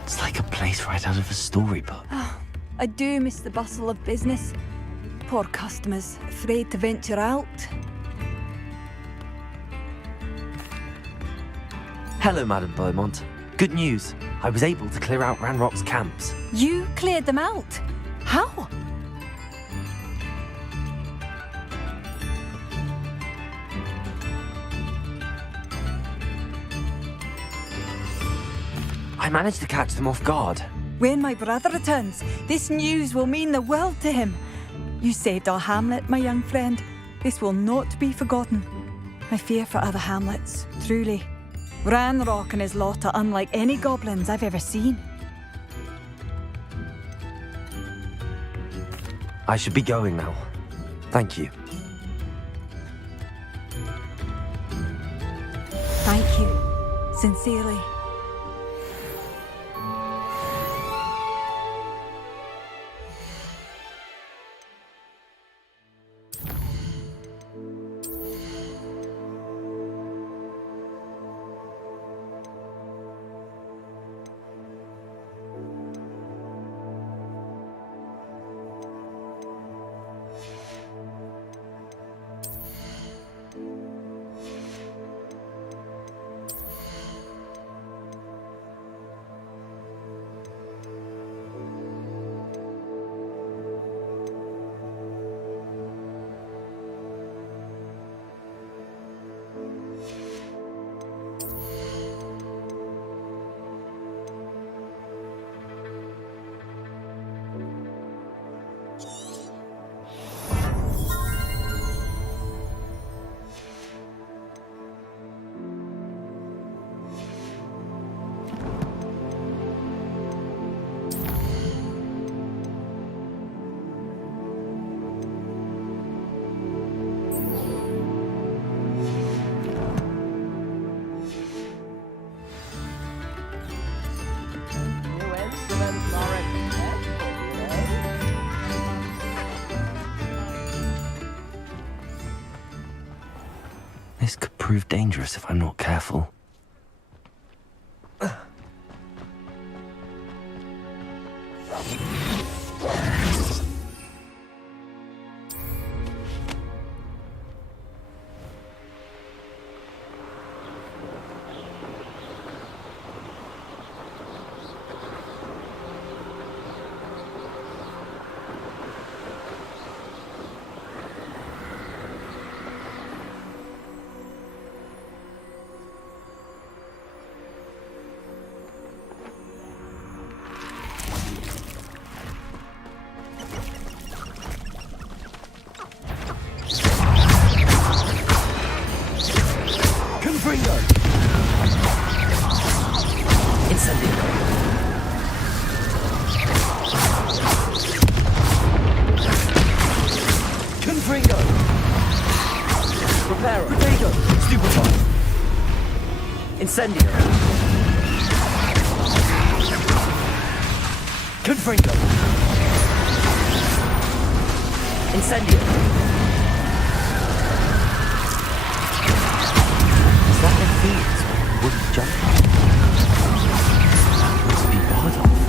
It's like a place right out of a storybook. I do miss the bustle of business. Poor customers, afraid to venture out. Hello, Madame Beaumont. Good news. I was able to clear out Ranrock's camps. You cleared them out? How? I managed to catch them off guard. When my brother returns, this news will mean the world to him. You saved our hamlet, my young friend. This will not be forgotten. I fear for other hamlets, truly. Ranrock and his lot are unlike any goblins I've ever seen. I should be going now. Thank you. Thank you, sincerely. This could prove dangerous if I'm not careful. Incendio. Confringo. Incendio. Is that a field where it wouldn't jump? That must be Bardolph.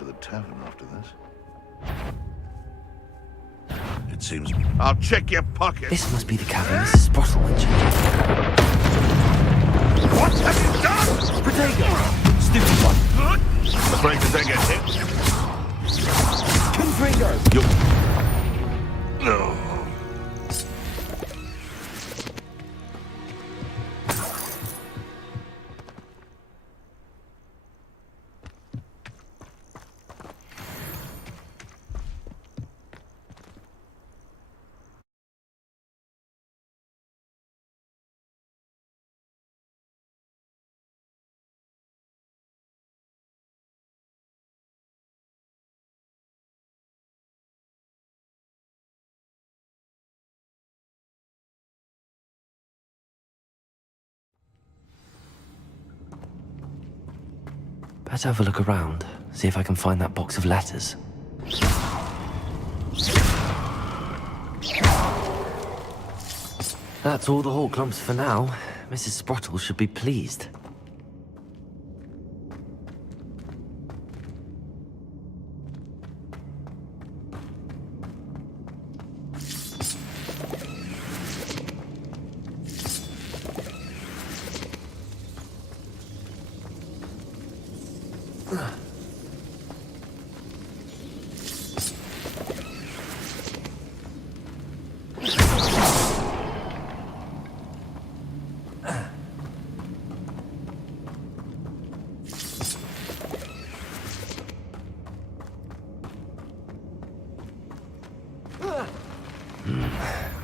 to the tavern after this. It seems... I'll check your pockets! This must be the cabin Mrs. Sprottle mentioned. What have you done? Protego! Stupid one! Afraid to take a hit? Confringo! You... No. Better have a look around, see if I can find that box of letters. That's all the Horklumps for now. Mrs. Sprottle should be pleased.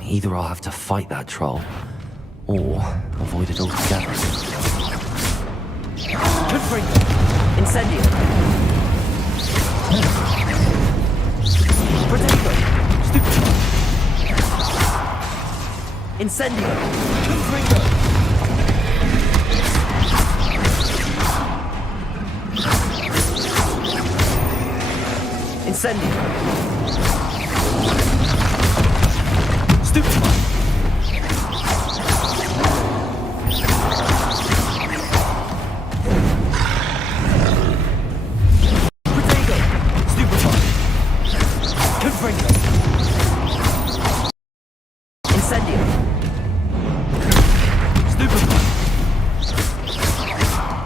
Either I'll have to fight that troll, or avoid it altogether. Confringo! Incendio! Protego! Stupid! Incendio! Confringo! Incendio! Stupid!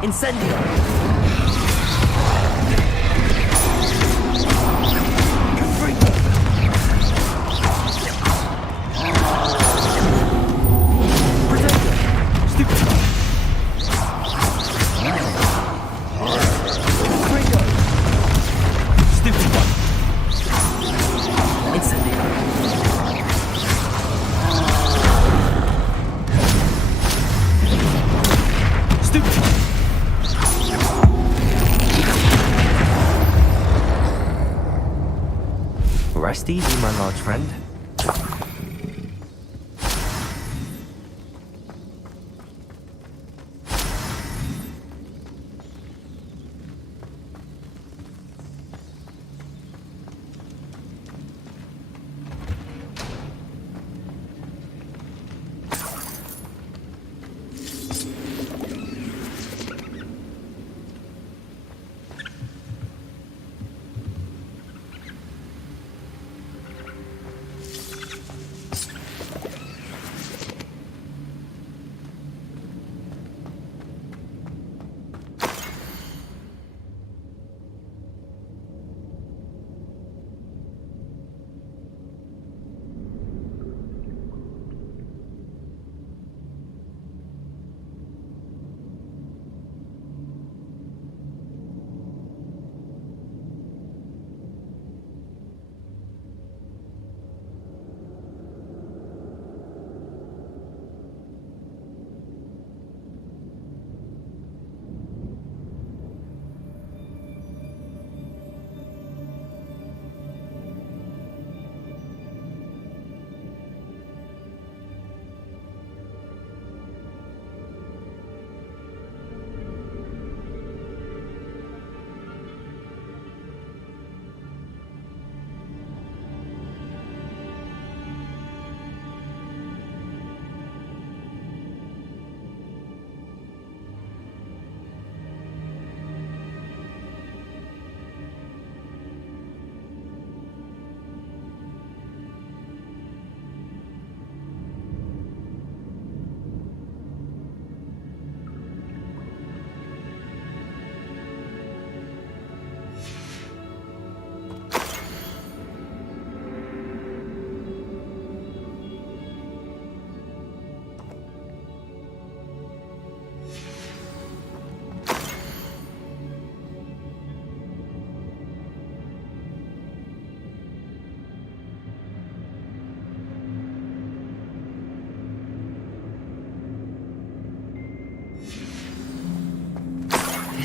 Incendio! Confringo! Protego! Stupid! Confringo! Stupid one! Incendio! Stupid one! Rest easy, my large friend.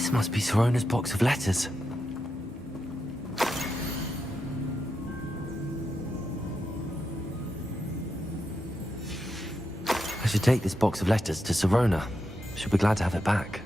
This must be Sorona's box of letters. I should take this box of letters to Sirona. She'll be glad to have it back.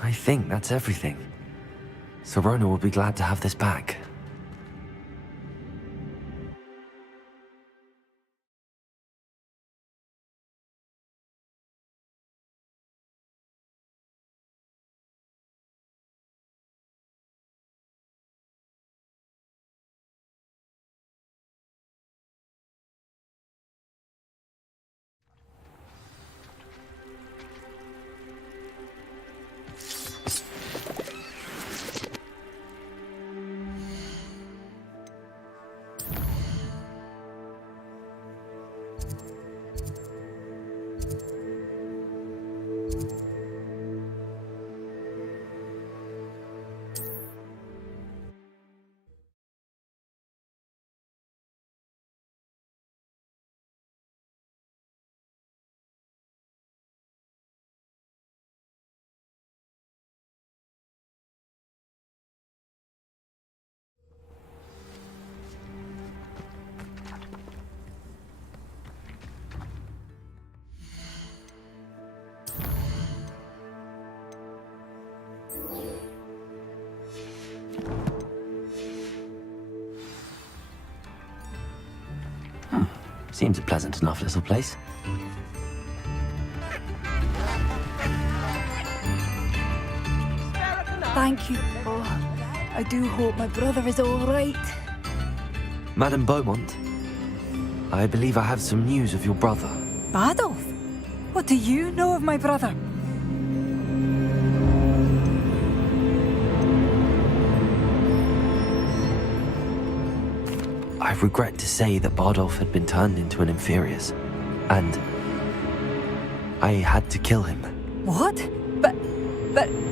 I think that's everything. Sirona will be glad to have this back. Seems a pleasant enough little place. Thank you. Oh, I do hope my brother is all right. Madame Beaumont, I believe I have some news of your brother. Adolf? What do you know of my brother? I regret to say that Bardolph had been turned into an Inferius, and I had to kill him. What? But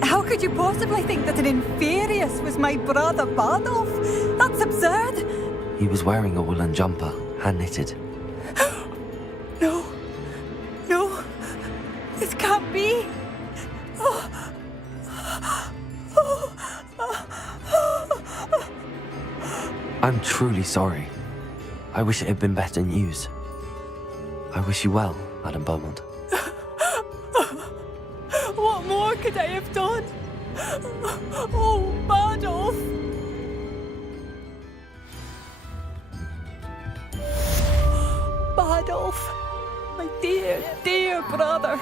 how could you possibly think that an Inferius was my brother Bardolph? That's absurd! He was wearing a woolen jumper, hand-knitted. No. No. This can't be. I'm truly sorry. I wish it had been better news. I wish you well, Madame Beaumont. What more could I have done? Oh, Bardolph! Bardolph, my dear, dear brother.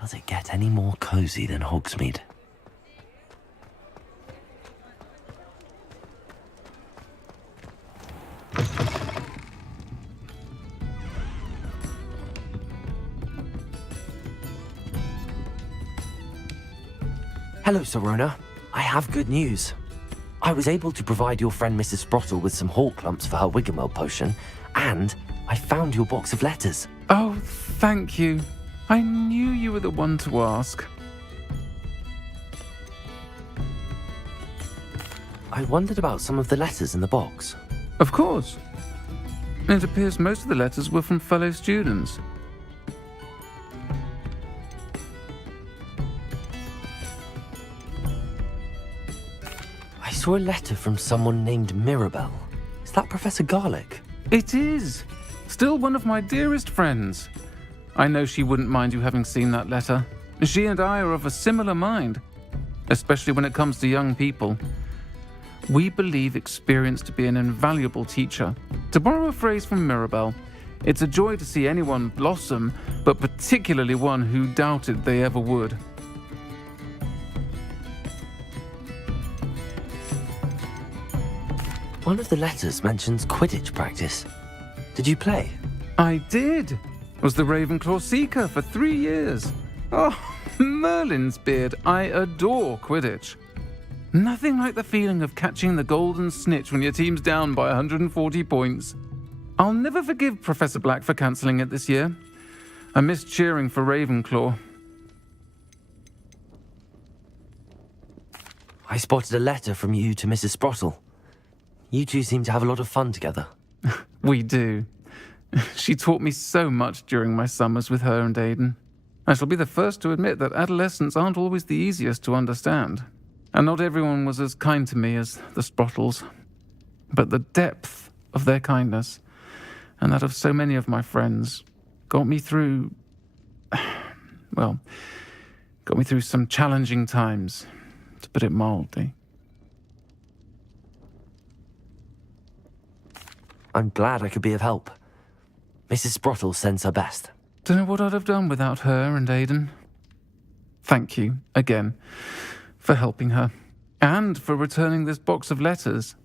Does it get any more cozy than Hogsmeade? Hello, Sorona. I have good news. I was able to provide your friend Mrs. Sprottle with some hawk lumps for her Wiggenweld potion, and I found your box of letters. Oh, thank you. I knew you were the one to ask. I wondered about some of the letters in the box. Of course. It appears most of the letters were from fellow students. I saw a letter from someone named Mirabelle. Is that Professor Garlick? It is. Still one of my dearest friends. I know she wouldn't mind you having seen that letter. She and I are of a similar mind, especially when it comes to young people. We believe experience to be an invaluable teacher. To borrow a phrase from Mirabelle, it's a joy to see anyone blossom, but particularly one who doubted they ever would. One of the letters mentions Quidditch practice. Did you play? I did. Was the Ravenclaw Seeker for 3 years. Oh, Merlin's beard. I adore Quidditch. Nothing like the feeling of catching the golden snitch when your team's down by 140 points. I'll never forgive Professor Black for cancelling it this year. I missed cheering for Ravenclaw. I spotted a letter from you to Mrs. Sprottle. You two seem to have a lot of fun together. We do. She taught me so much during my summers with her and Aidan. I shall be the first to admit that adolescents aren't always the easiest to understand. And not everyone was as kind to me as the Sprottles. But the depth of their kindness, and that of so many of my friends, got me through some challenging times, to put it mildly. I'm glad I could be of help. Mrs. Sprottle sends her best. Don't know what I'd have done without her and Aidan. Thank you, again, for helping her, and for returning this box of letters.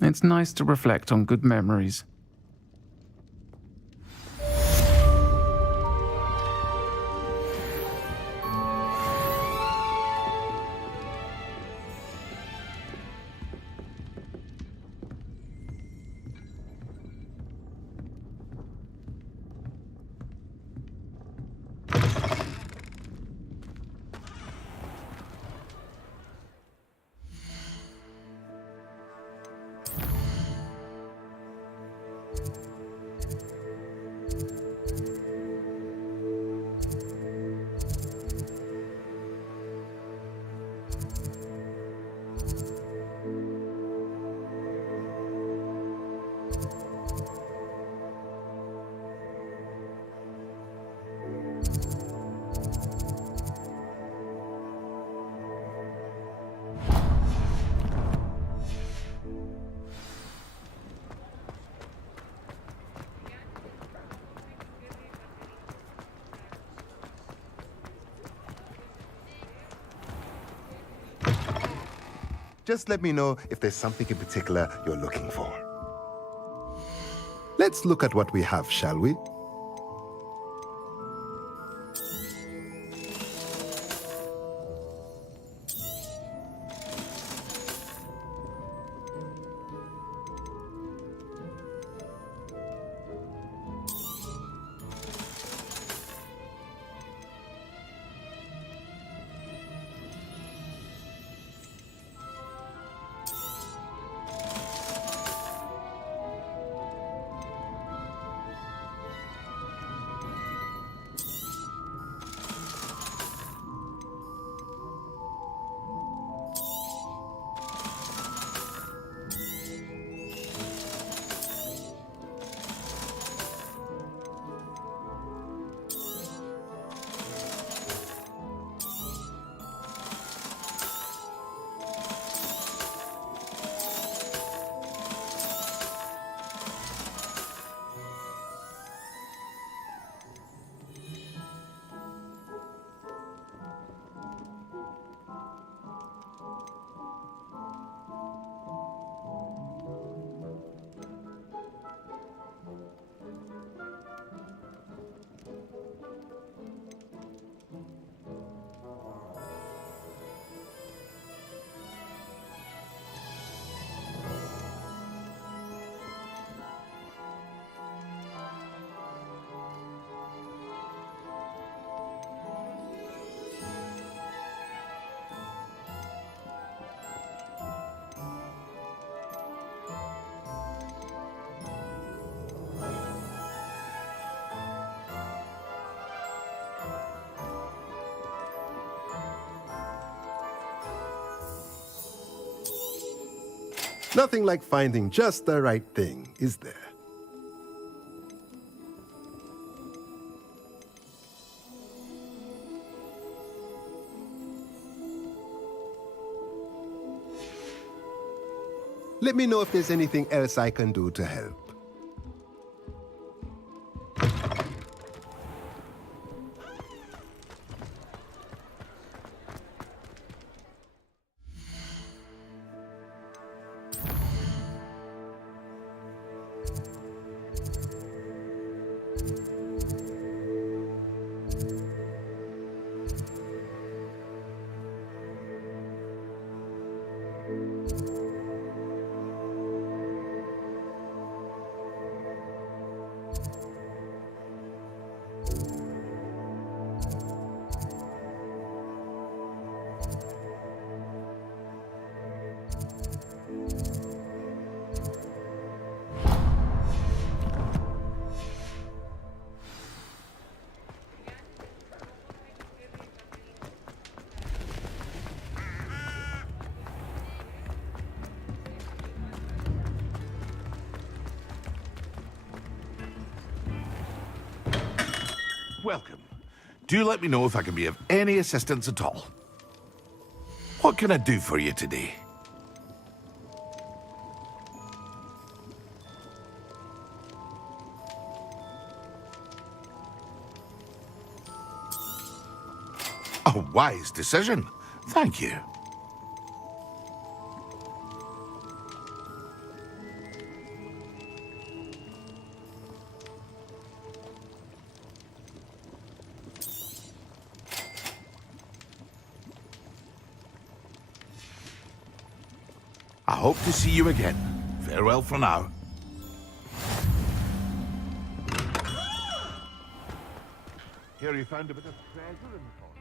It's nice to reflect on good memories. Just let me know if there's something in particular you're looking for. Let's look at what we have, shall we? Nothing like finding just the right thing, is there? Let me know if there's anything else I can do to help. Welcome. Do let me know if I can be of any assistance at all. What can I do for you today? A wise decision. Thank you. I hope to see you again. Farewell for now. Here you found a bit of treasure in the corner.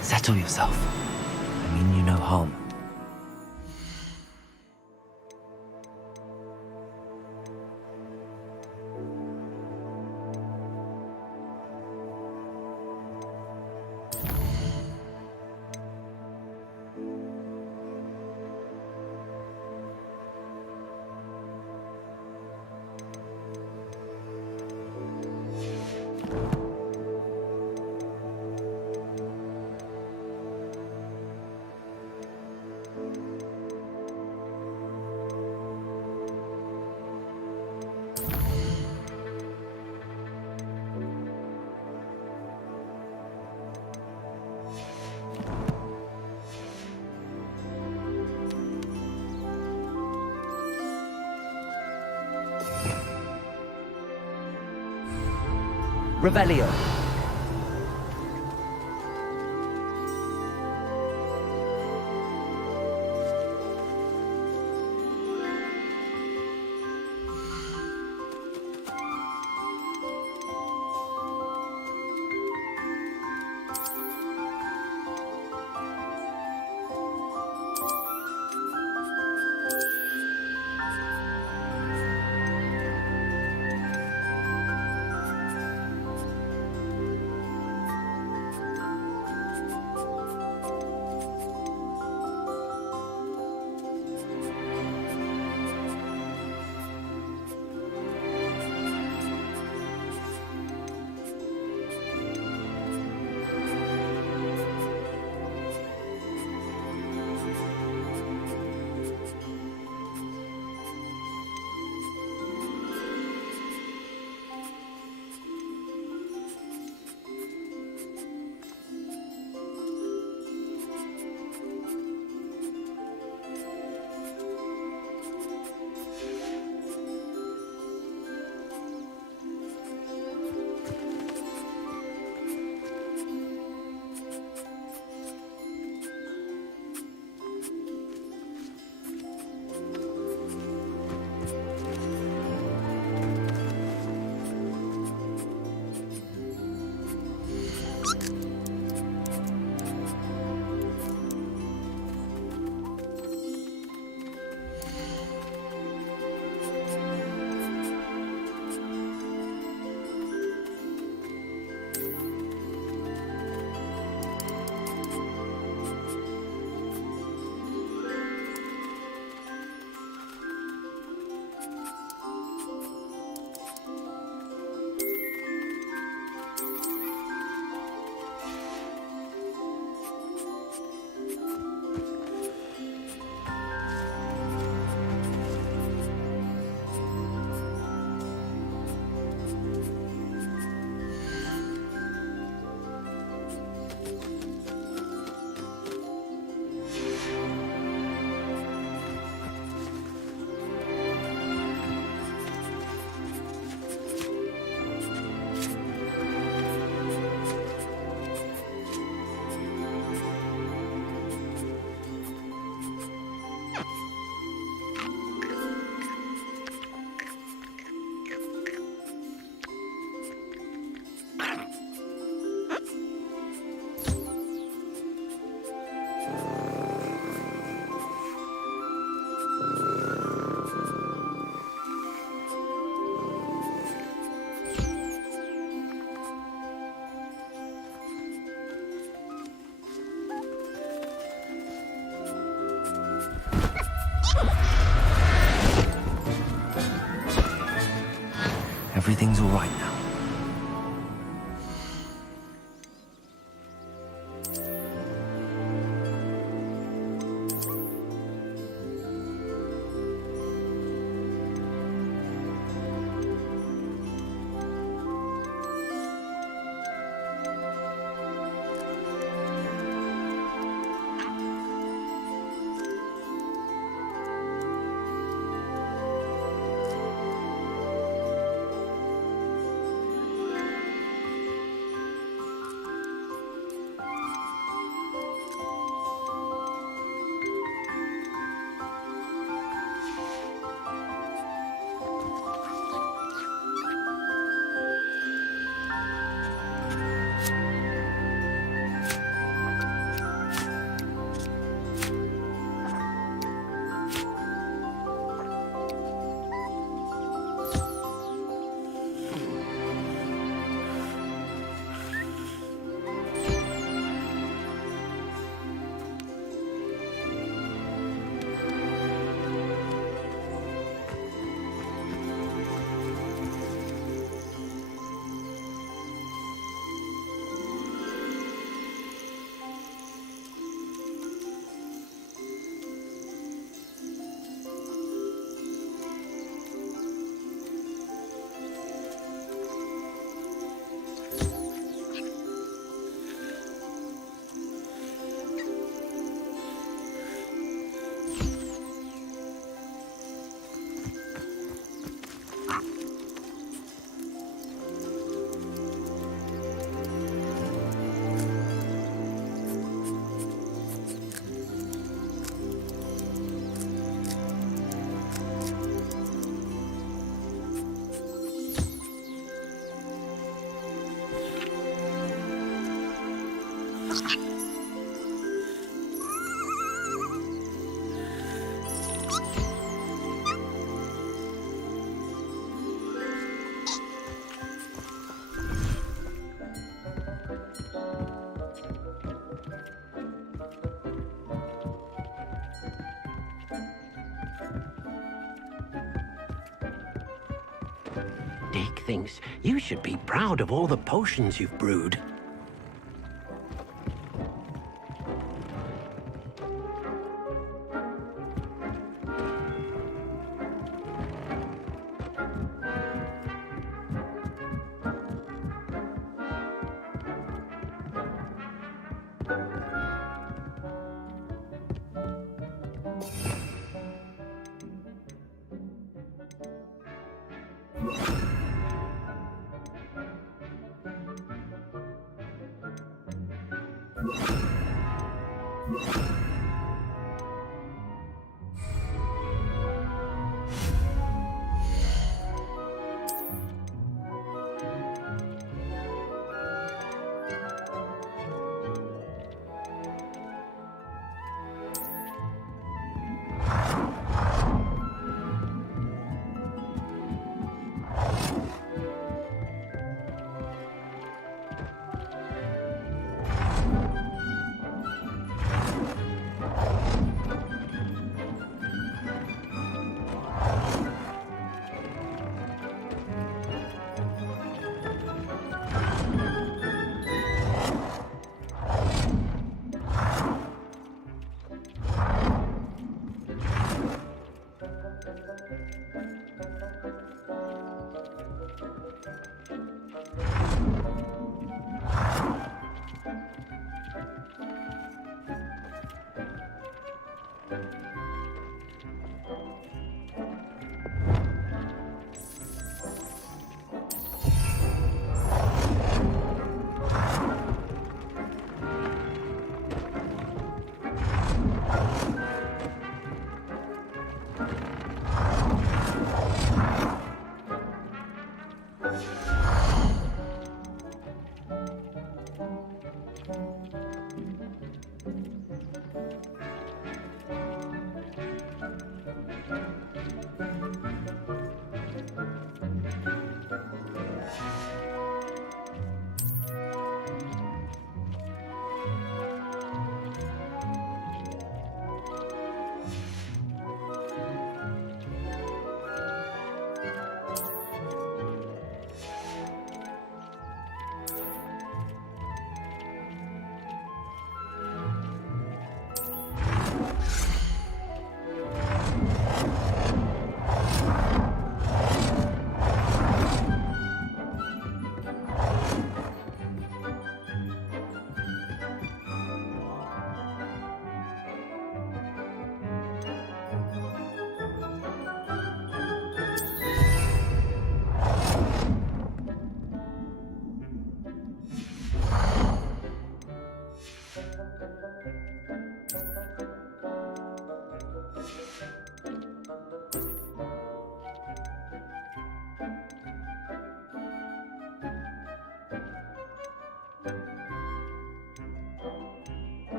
Settle yourself. I mean you no harm. Revelio. Everything's all right now. Dick thinks you should be proud of all the potions you've brewed.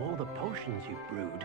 of all the potions you've brewed.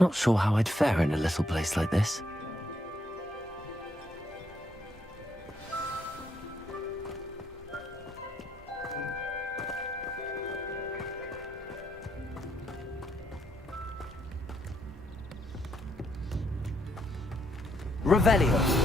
Not sure how I'd fare in a little place like this. Revelio.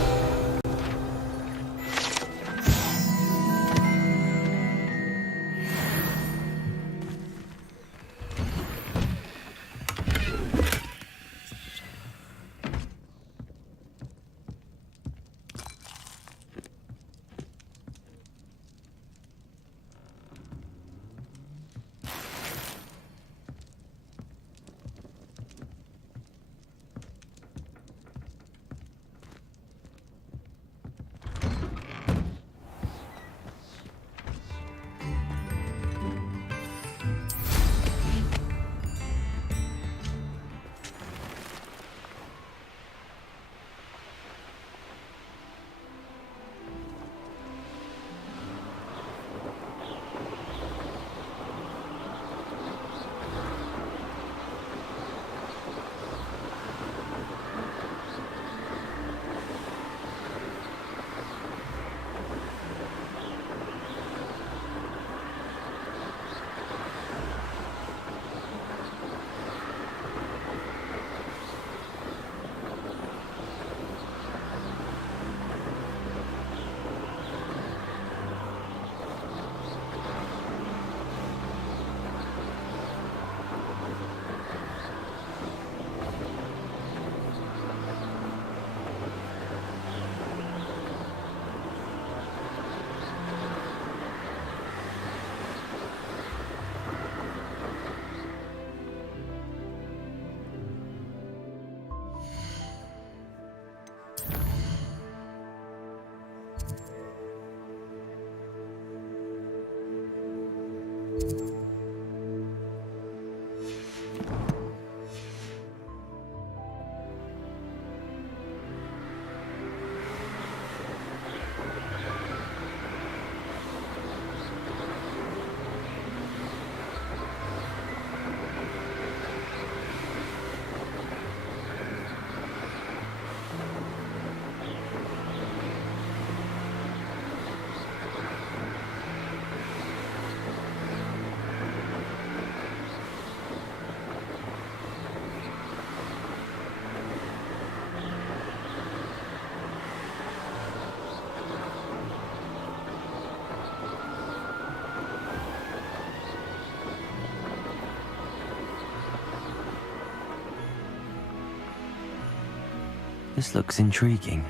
This looks intriguing.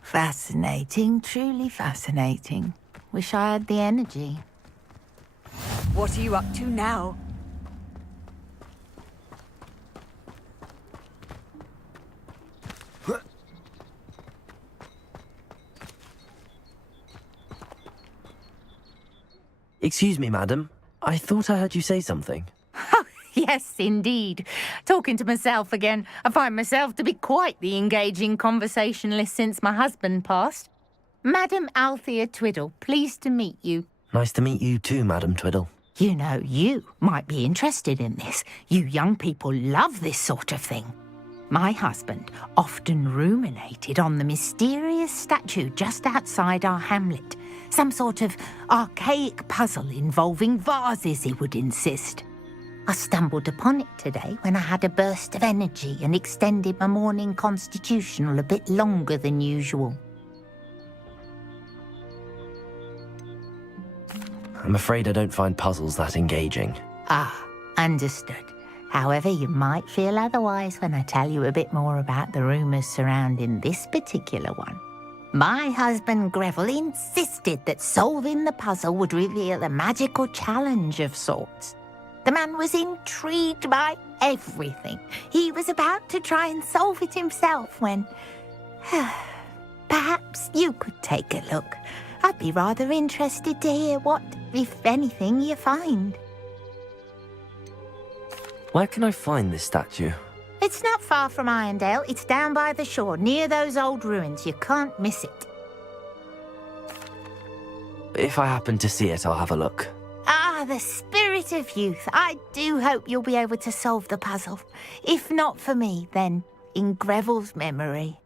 Fascinating, truly fascinating. Wish I had the energy. What are you up to now? Excuse me, madam. I thought I heard you say something. Yes, indeed. Talking to myself again. I find myself to be quite the engaging conversationalist since my husband passed. Madam Althea Twiddle, pleased to meet you. Nice to meet you too, Madam Twiddle. You know, you might be interested in this. You young people love this sort of thing. My husband often ruminated on the mysterious statue just outside our hamlet. Some sort of archaic puzzle involving vases, he would insist. I stumbled upon it today when I had a burst of energy and extended my morning constitutional a bit longer than usual. I'm afraid I don't find puzzles that engaging. Ah, understood. However, you might feel otherwise when I tell you a bit more about the rumours surrounding this particular one. My husband Greville insisted that solving the puzzle would reveal a magical challenge of sorts. The man was intrigued by everything. He was about to try and solve it himself when... Perhaps you could take a look. I'd be rather interested to hear what, if anything, you find. Where can I find this statue? It's It's not far from Irondale. It's down by the shore, near those old ruins. You can't miss it. If I happen to see it, I'll have a look. Ah, the spirit of youth. I do hope you'll be able to solve the puzzle. If not for me, then in Greville's memory.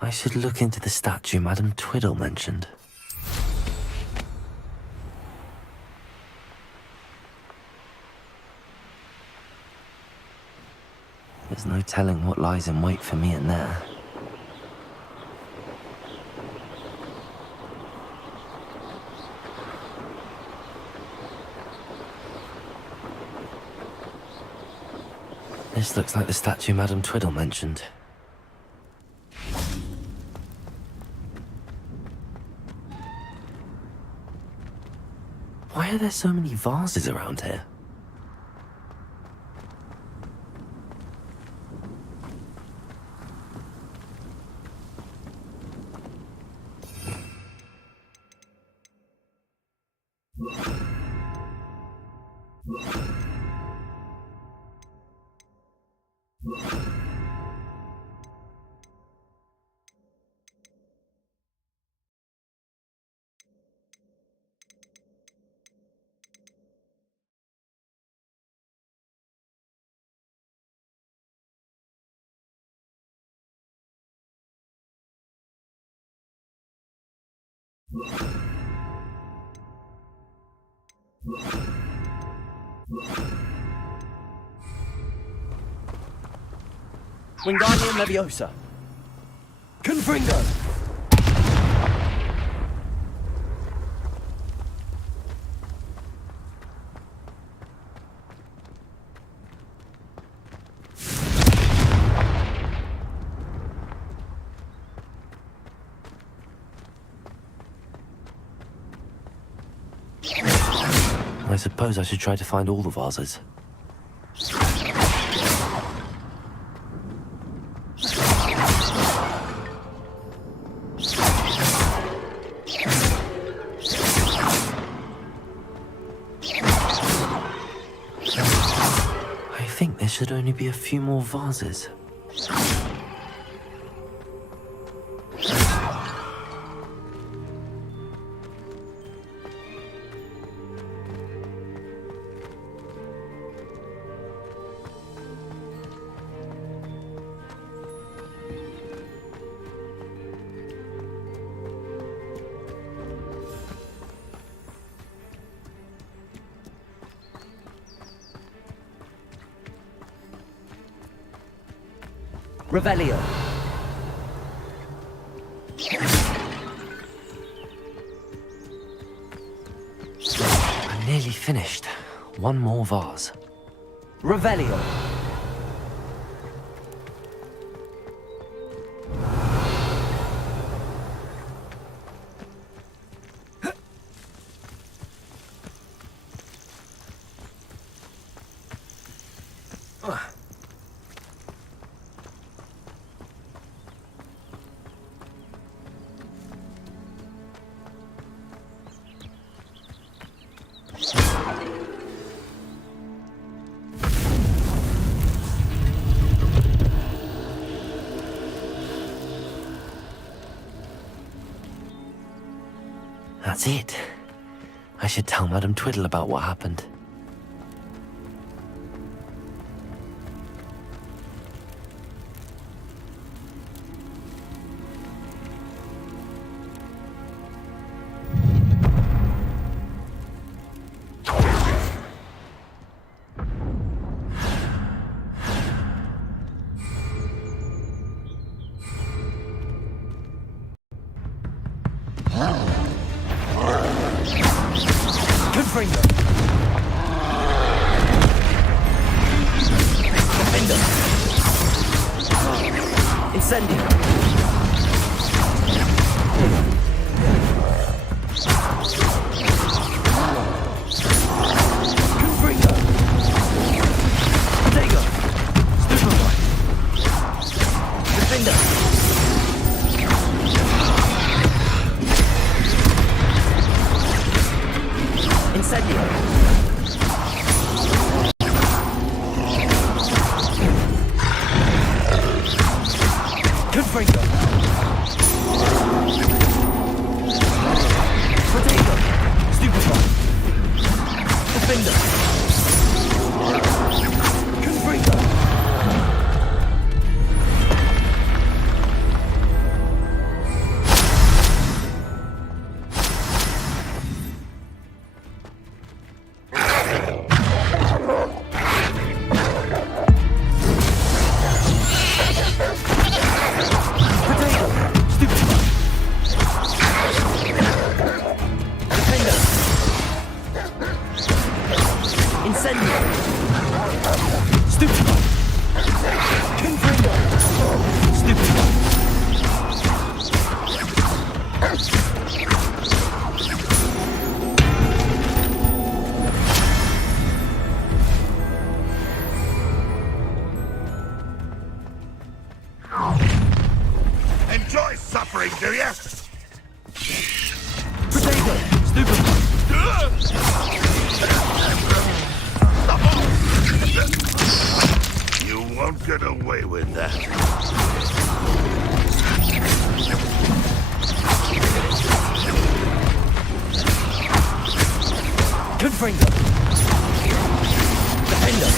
I should look into the statue Madame Twiddle mentioned. There's no telling what lies in wait for me in there. This looks like the statue Madame Twiddle mentioned. Why are there so many vases around here? Wingardium Leviosa. Confringo. I suppose I should try to find all the vases. I think there should only be a few more vases. Revelio. I'm nearly finished. One more vase. Revelio. That's it. I should tell Madame Twiddle about what happened. suffering, do you? Potato! You won't get away with that. Confringo! Defender!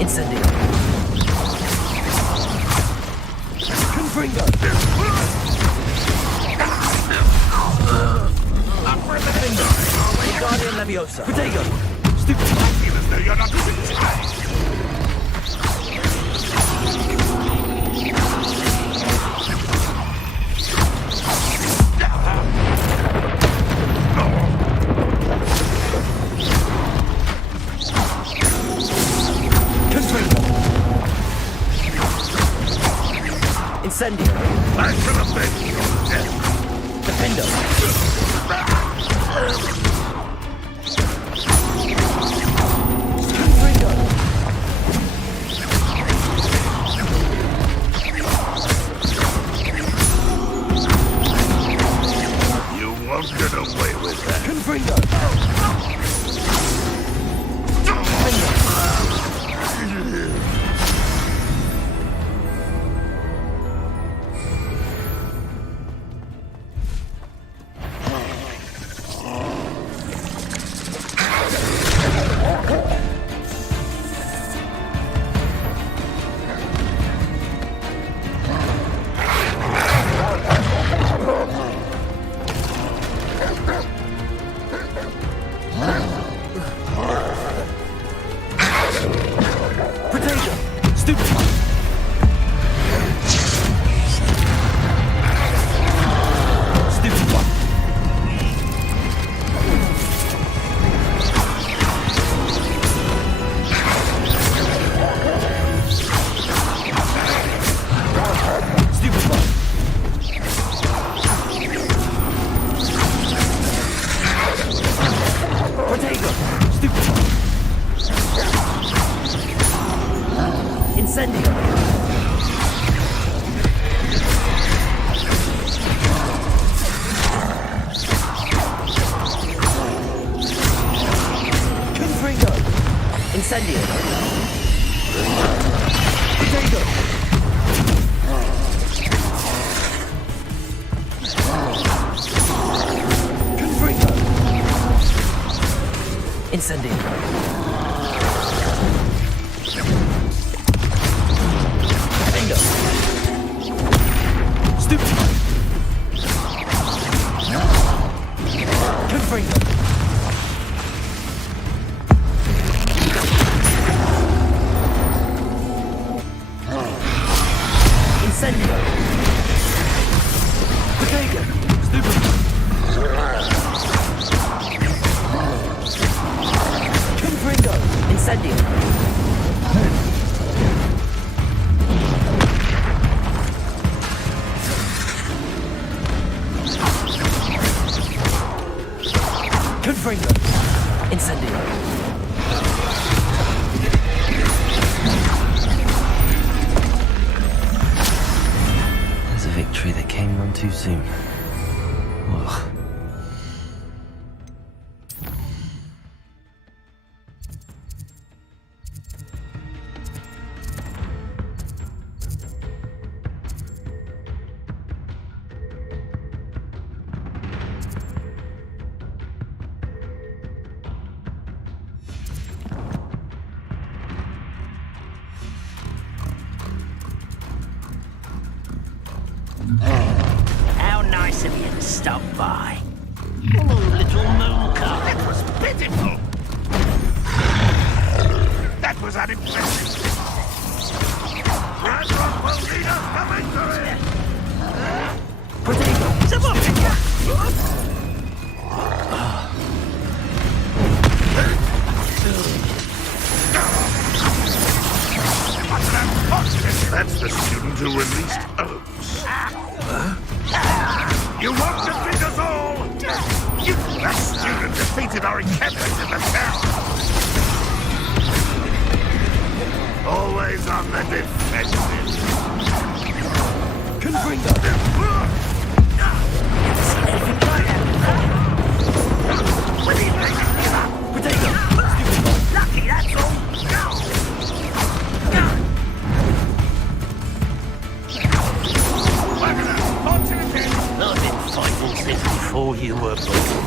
Incendio! Confringo! Guardian Leviosa! Potato! Stupid! Even though you're not inside. Incendio! I should have been your death. Defendo! You won't get away with that. Confringo! Too soon. Ugh. How nice of you to stop by. Oh, little mooncalf. That was pitiful. That was unimpressive. Ranrock will lead us to victory. Come on! That's the student who released Oaks. You won't defeat us all! That student defeated our encampment in the town! Always on the defensive. Confringo! Potato! Lucky, that's all! I've been fighting since before you were born.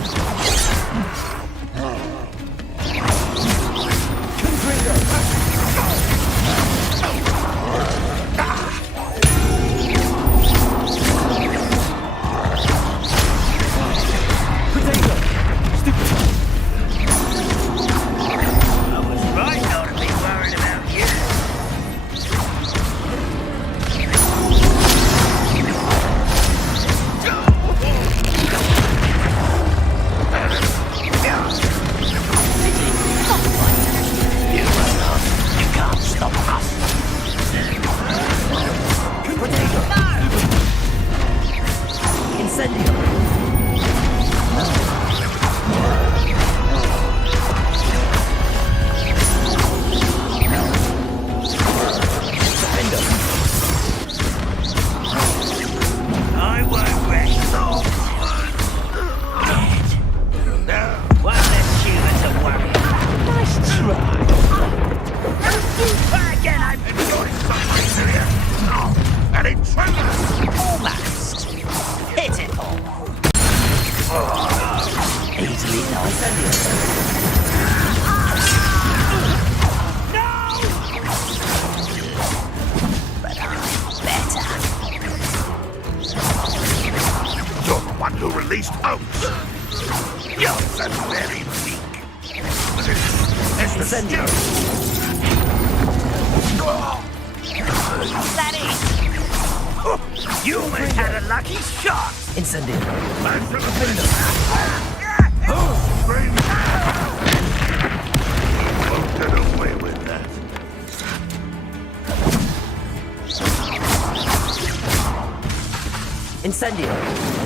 Incendio!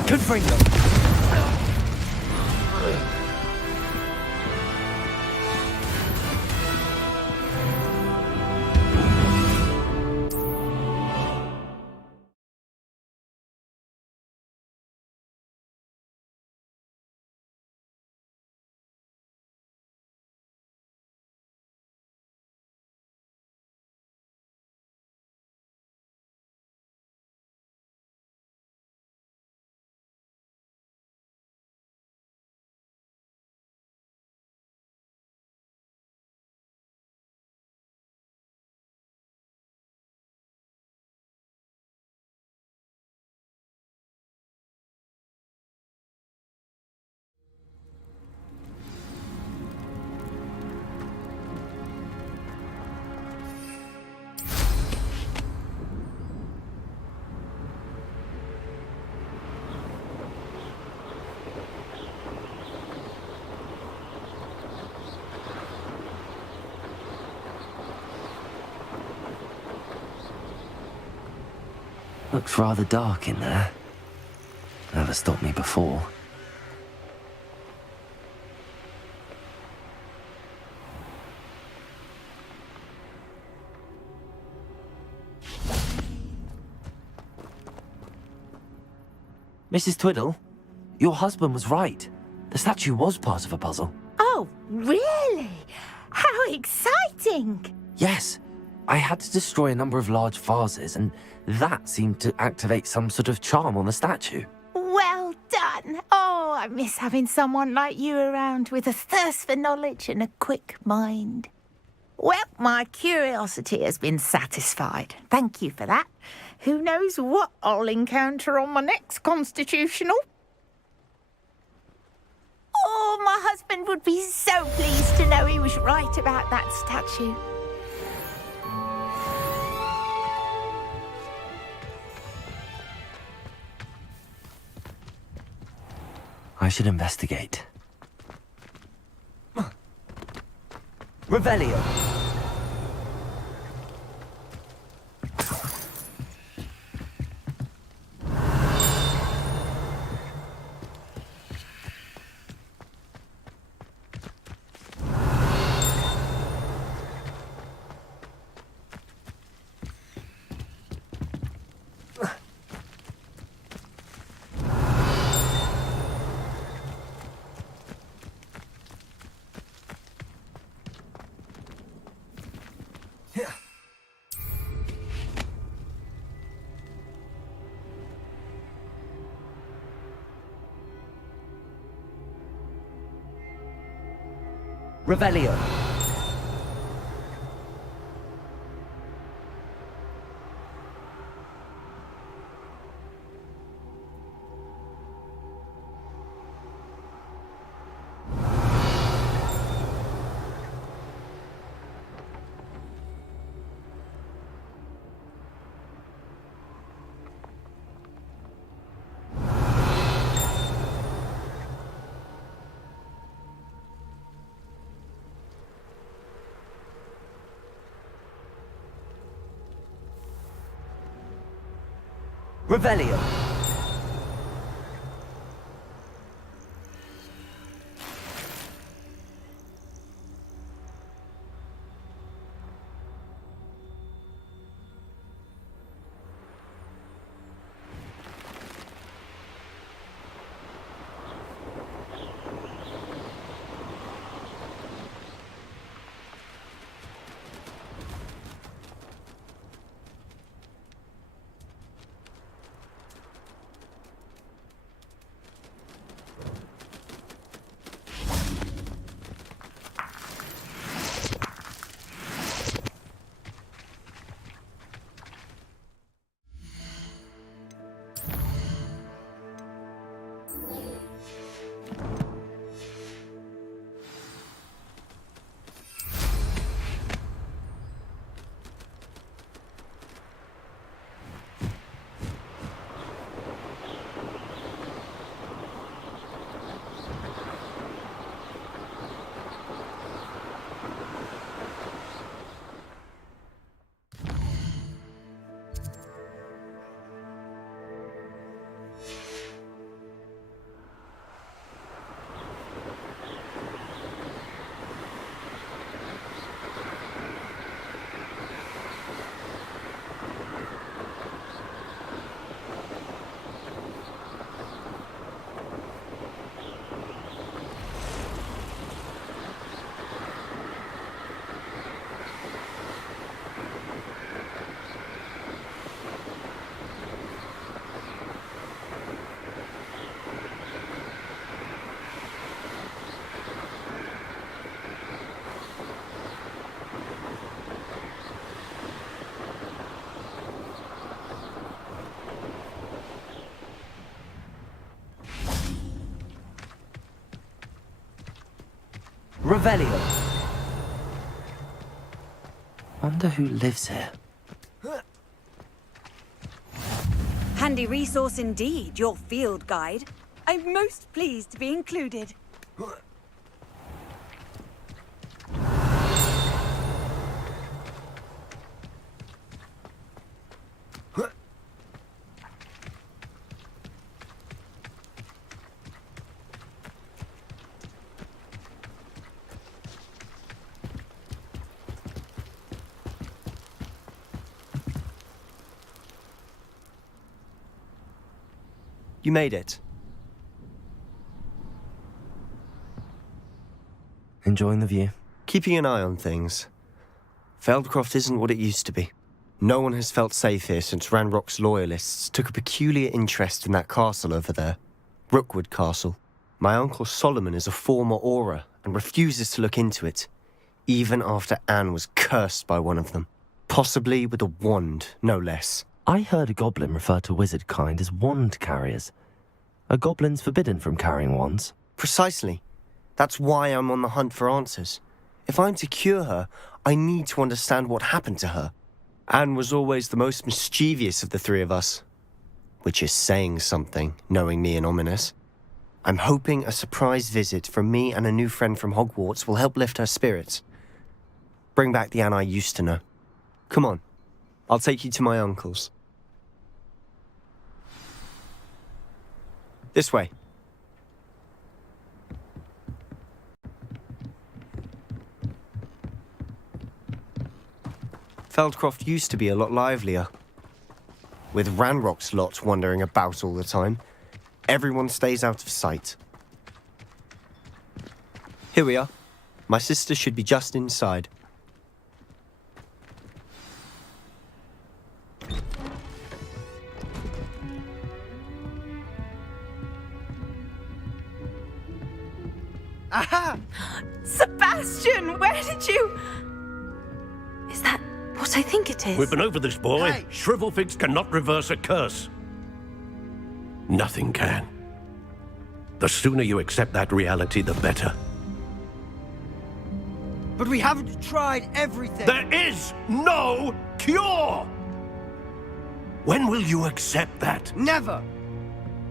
Confringo! Looks rather dark in there. Never stopped me before. Mrs. Twiddle, your husband was right. The statue was part of a puzzle. Oh, really? How exciting! Yes, I had to destroy a number of large vases, and that seemed to activate some sort of charm on the statue. Well done. Oh, I miss having someone like you around with a thirst for knowledge and a quick mind. Well, my curiosity has been satisfied. Thank you for that. Who knows what I'll encounter on my next constitutional? Oh, my husband would be so pleased to know he was right about that statue. I should investigate. Revelio. Revelio. Revelio. Revelio. Wonder who lives here. Handy resource indeed, your field guide. I'm most pleased to be included. You made it. Enjoying the view? Keeping an eye on things. Feldcroft isn't what it used to be. No one has felt safe here since Ranrock's loyalists took a peculiar interest in that castle over there. Rookwood Castle. My uncle Solomon is a former Auror and refuses to look into it, even after Anne was cursed by one of them. Possibly with a wand, no less. I heard a goblin refer to wizard kind as wand carriers. Are goblins forbidden from carrying wands? Precisely. That's why I'm on the hunt for answers. If I'm to cure her, I need to understand what happened to her. Anne was always the most mischievous of the three of us. Which is saying something, knowing me and Ominous. I'm hoping a surprise visit from me and a new friend from Hogwarts will help lift her spirits. Bring back the Anne I used to know. Come on, I'll take you to my uncle's. This way. Feldcroft used to be a lot livelier. With Ranrock's lot wandering about all the time, everyone stays out of sight. Here we are. My sister should be just inside. Aha! Sebastian, where did you... Is that what I think it is? We've been over this, boy. Hey. Shrivelfigs cannot reverse a curse. Nothing can. The sooner you accept that reality, the better. But we haven't tried everything. There is no cure! When will you accept that? Never!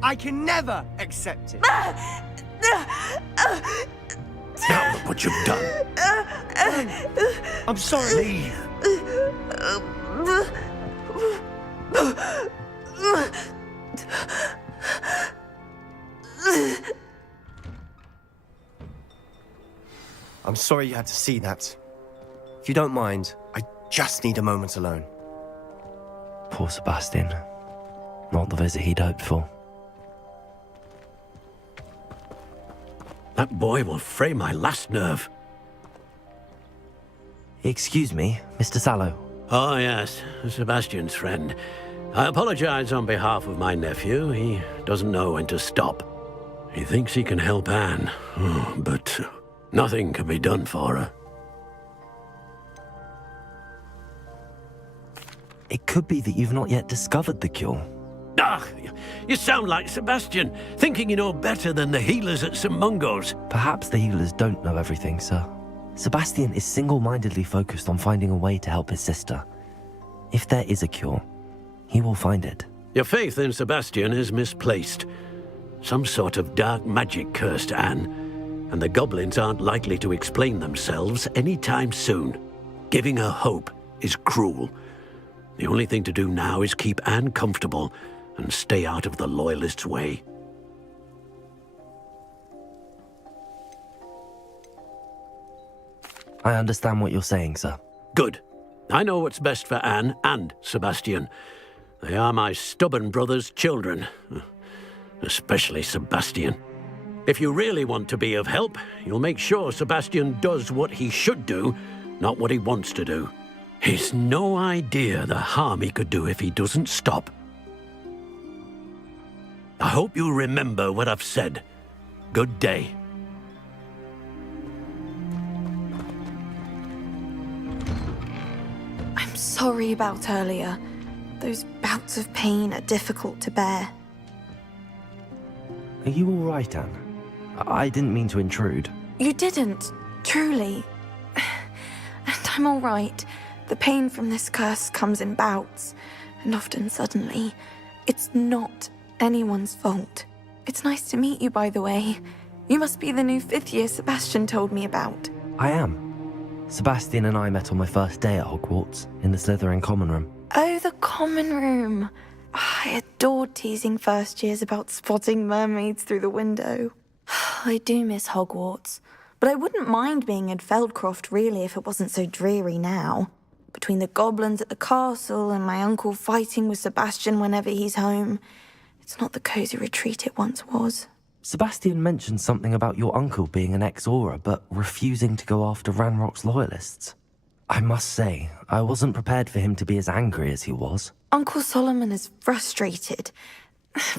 I can never accept it. Now look what you've done. I'm sorry. Leave. I'm sorry you had to see that. If you don't mind, I just need a moment alone. Poor Sebastian. Not the visit he'd hoped for. That boy will fray my last nerve. Excuse me, Mr. Sallow. Oh, yes, Sebastian's friend. I apologize on behalf of my nephew. He doesn't know when to stop. He thinks he can help Anne, but nothing can be done for her. It could be that you've not yet discovered the cure. Ah, you sound like Sebastian, thinking you know better than the healers at St. Mungo's. Perhaps the healers don't know everything, sir. Sebastian is single-mindedly focused on finding a way to help his sister. If there is a cure, he will find it. Your faith in Sebastian is misplaced. Some sort of dark magic cursed Anne, and the goblins aren't likely to explain themselves anytime soon. Giving her hope is cruel. The only thing to do now is keep Anne comfortable and stay out of the Loyalists' way. I understand what you're saying, sir. Good. I know what's best for Anne and Sebastian. They are my stubborn brother's children. Especially Sebastian. If you really want to be of help, you'll make sure Sebastian does what he should do, not what he wants to do. He's no idea the harm he could do if he doesn't stop. I hope you'll remember what I've said. Good day. I'm sorry about earlier. Those bouts of pain are difficult to bear. Are you all right, Anne? I didn't mean to intrude. You didn't, truly. And I'm all right. The pain from this curse comes in bouts, and often suddenly. It's not anyone's fault. It's nice to meet you, by the way. You must be the new 5th year Sebastian told me about. I am. Sebastian and I met on my first day at Hogwarts, in the Slytherin common room. Oh, the common room. I adored teasing first years about spotting mermaids through the window. I do miss Hogwarts, but I wouldn't mind being in Feldcroft really if it wasn't so dreary now. Between the goblins at the castle and my uncle fighting with Sebastian whenever he's home, it's not the cosy retreat it once was. Sebastian mentioned something about your uncle being an ex-Auror, but refusing to go after Ranrock's Loyalists. I must say, I wasn't prepared for him to be as angry as he was. Uncle Solomon is frustrated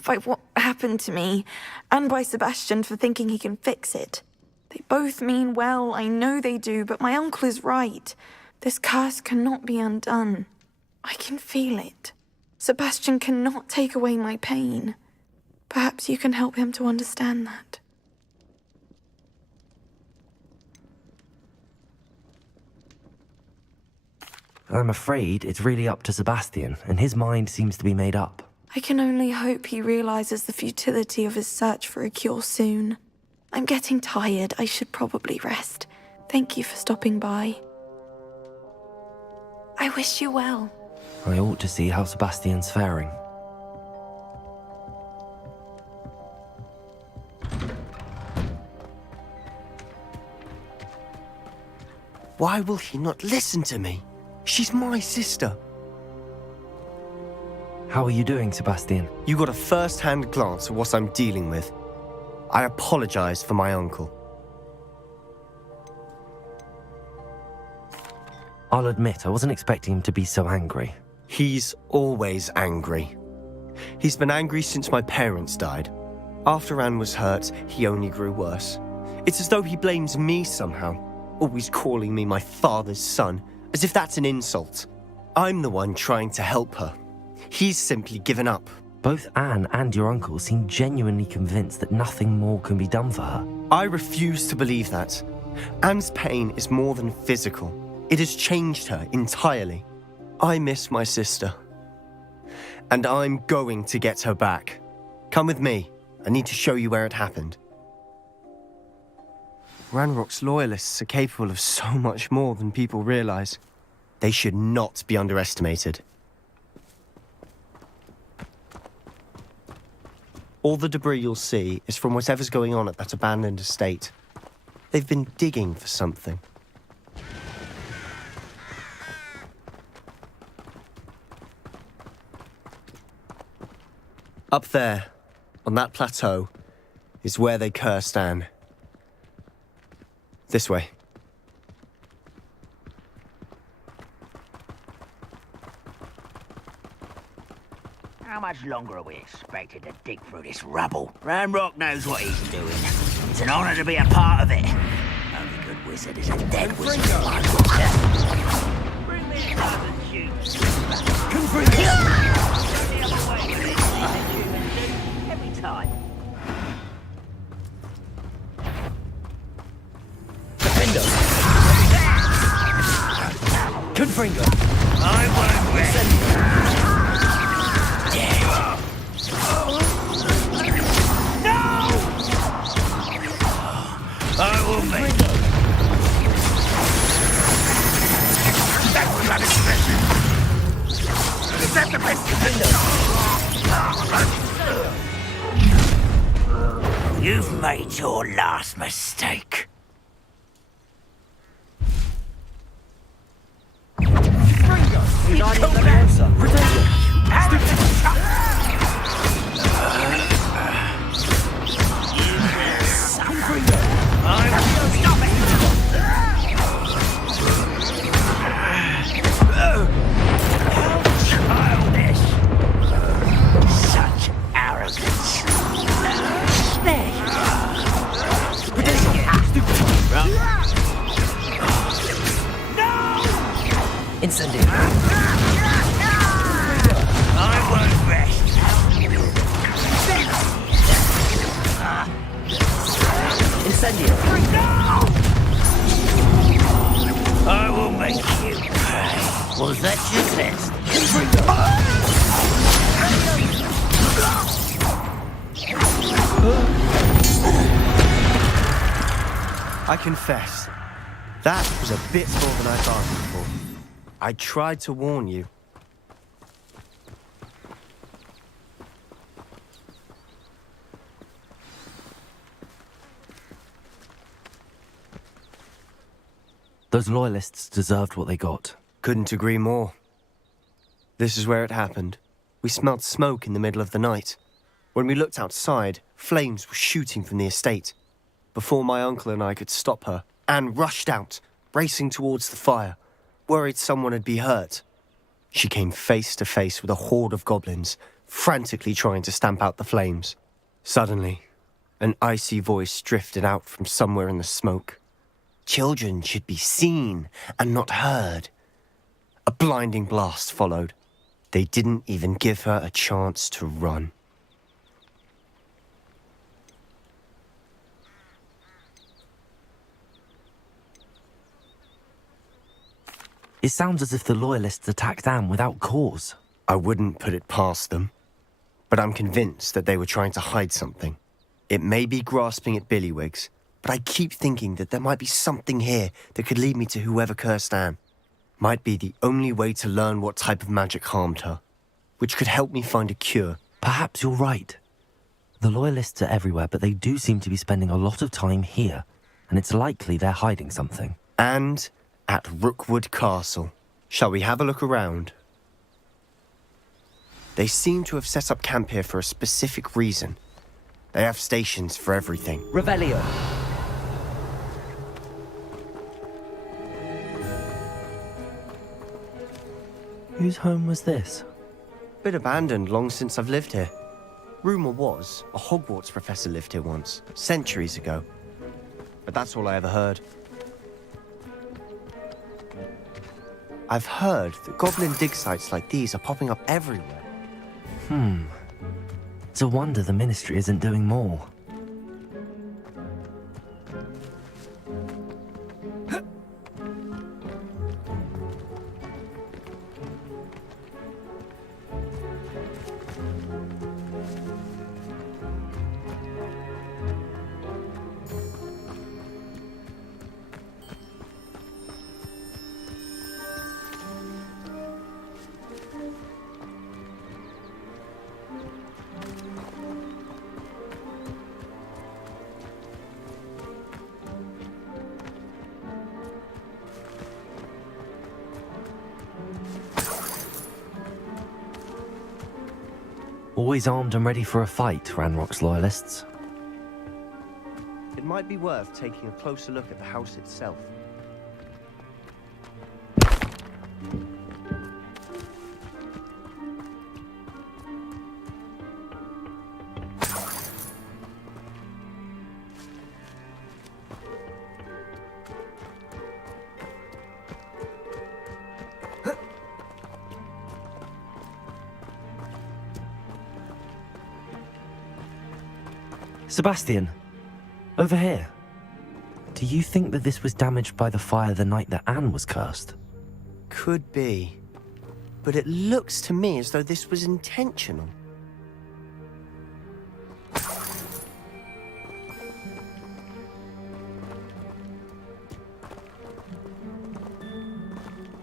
by what happened to me, and by Sebastian for thinking he can fix it. They both mean well, I know they do, but my uncle is right. This curse cannot be undone. I can feel it. Sebastian cannot take away my pain. Perhaps you can help him to understand that. I'm afraid it's really up to Sebastian, and his mind seems to be made up. I can only hope he realizes the futility of his search for a cure soon. I'm getting tired. I should probably rest. Thank you for stopping by. I wish you well. I ought to see how Sebastian's faring. Why will he not listen to me? She's my sister. How are you doing, Sebastian? You got a first-hand glance at what I'm dealing with. I apologize for my uncle. I'll admit, I wasn't expecting him to be so angry. He's always angry. He's been angry since my parents died. After Anne was hurt, he only grew worse. It's as though he blames me somehow, always calling me my father's son, as if that's an insult. I'm the one trying to help her. He's simply given up. Both Anne and your uncle seem genuinely convinced that nothing more can be done for her. I refuse to believe that. Anne's pain is more than physical. It has changed her entirely. I miss my sister. And I'm going to get her back. Come with me. I need to show you where it happened. Ranrock's loyalists are capable of so much more than people realize. They should not be underestimated. All the debris you'll see is from whatever's going on at that abandoned estate. They've been digging for something. Up there, on that plateau, is where they cursed Anne. This way. How much longer are we expected to dig through this rubble? Ranrock knows what he's doing. It's an honor to be a part of it. Only good wizard is a dead wizard. Bring me a dozen tubes. Every time. Confringo! I won't rest. I will make it. Is that the best you can do? You've made your last mistake. Incendio. I won't rest. Incendio. I will make you pay. Was that your test? I confess, that was a bit more than I bargained for. I tried to warn you. Those loyalists deserved what they got. Couldn't agree more. This is where it happened. We smelled smoke in the middle of the night. When we looked outside, flames were shooting from the estate. Before my uncle and I could stop her, Anne rushed out, racing towards the fire, worried someone had been hurt. She came face to face with a horde of goblins, frantically trying to stamp out the flames. Suddenly, an icy voice drifted out from somewhere in the smoke. Children should be seen and not heard. A blinding blast followed. They didn't even give her a chance to run. It sounds as if the Loyalists attacked Anne without cause. I wouldn't put it past them, but I'm convinced that they were trying to hide something. It may be grasping at Billywigs, but I keep thinking that there might be something here that could lead me to whoever cursed Anne. Might be the only way to learn what type of magic harmed her, which could help me find a cure. Perhaps you're right. The Loyalists are everywhere, but they do seem to be spending a lot of time here, and it's likely they're hiding something. And at Rookwood Castle. Shall we have a look around? They seem to have set up camp here for a specific reason. They have stations for everything. Revelio. Whose home was this? Been abandoned long since I've lived here. Rumour was, a Hogwarts professor lived here once, centuries ago. but that's all I ever heard. I've heard that goblin dig sites like these are popping up everywhere. It's a wonder the Ministry isn't doing more. Always armed and ready for a fight, Ranrock's loyalists. It might be worth taking a closer look at the house itself. Sebastian, over here. Do you think that this was damaged by the fire the night that Anne was cursed? Could be. But it looks to me as though this was intentional.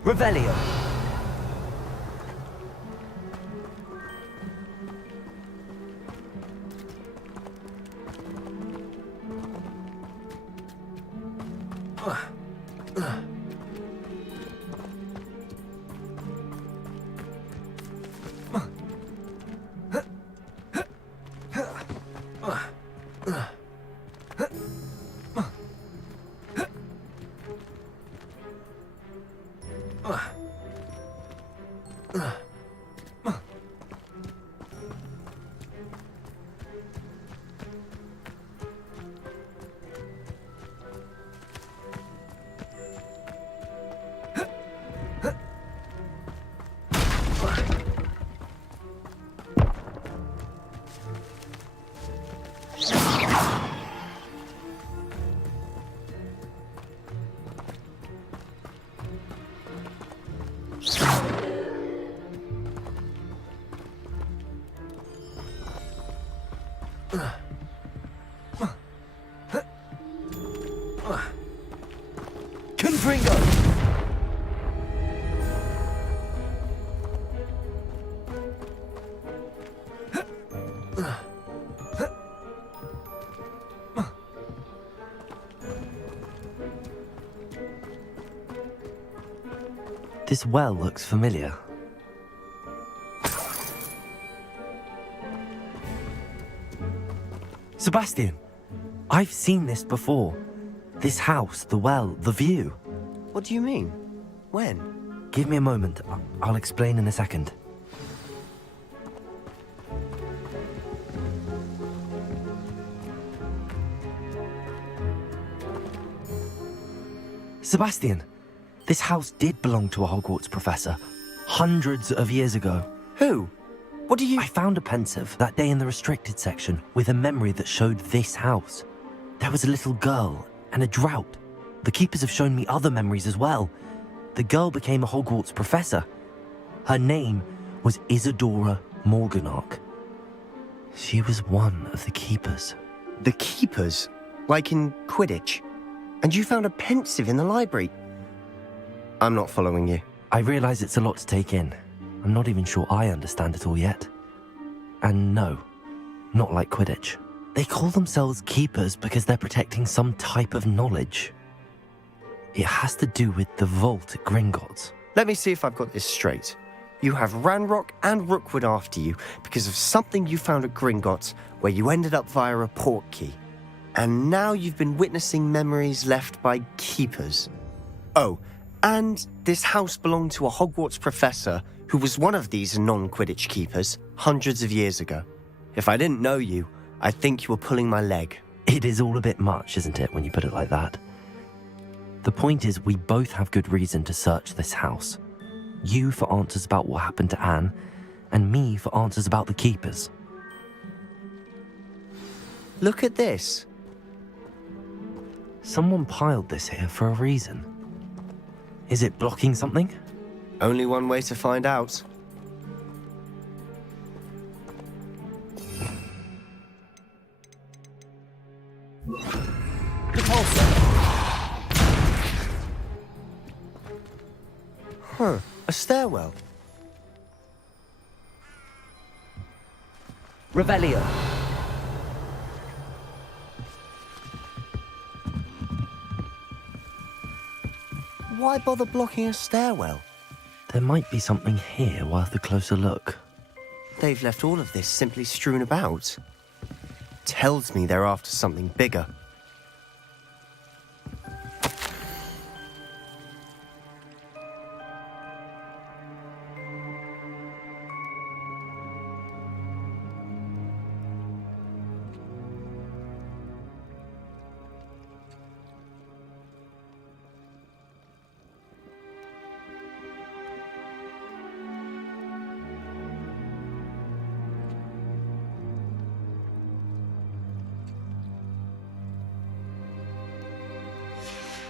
Revelio. This well looks familiar. Sebastian, I've seen this before. This house, the well, the view. What do you mean? When? Give me a moment. I'll explain in a second. Sebastian, this house did belong to a Hogwarts professor, hundreds of years ago. Who? What do you... I found a pensive that day in the restricted section with a memory that showed this house. There was a little girl and a drought. The keepers have shown me other memories as well. The girl became a Hogwarts professor. Her name was Isadora Morganach. She was one of the keepers. The keepers? Like in Quidditch? And you found a pensive in the library? I'm not following you. I realize it's a lot to take in. I'm not even sure I understand it all yet. And no, not like Quidditch. They call themselves keepers because they're protecting some type of knowledge. It has to do with the vault at Gringotts. Let me see if I've got this straight. You have Ranrock and Rookwood after you because of something you found at Gringotts where you ended up via a portkey. And now you've been witnessing memories left by keepers. Oh, and this house belonged to a Hogwarts professor who was one of these non-Quidditch keepers hundreds of years ago. If I didn't know you, I'd think you were pulling my leg. It is all a bit much, isn't it, when you put it like that? The point is, we both have good reason to search this house. You for answers about what happened to Anne, and me for answers about the keepers. Look at this. Someone piled this here for a reason. Is it blocking something? Only one way to find out. Huh, a stairwell. Revelio. Why bother blocking a stairwell? There might be something here worth a closer look. They've left all of this simply strewn about. Tells me they're after something bigger.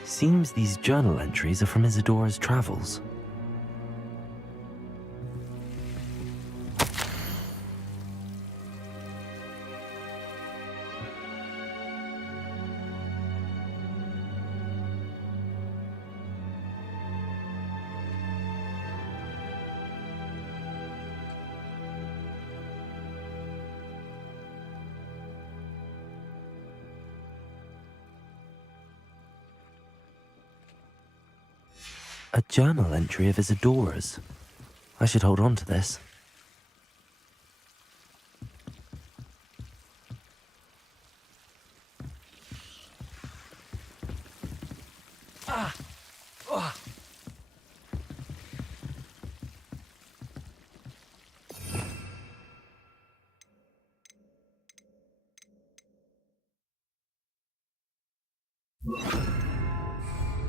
Seems these journal entries are from Isadora's travels. A journal entry of Isadora's. I should hold on to this.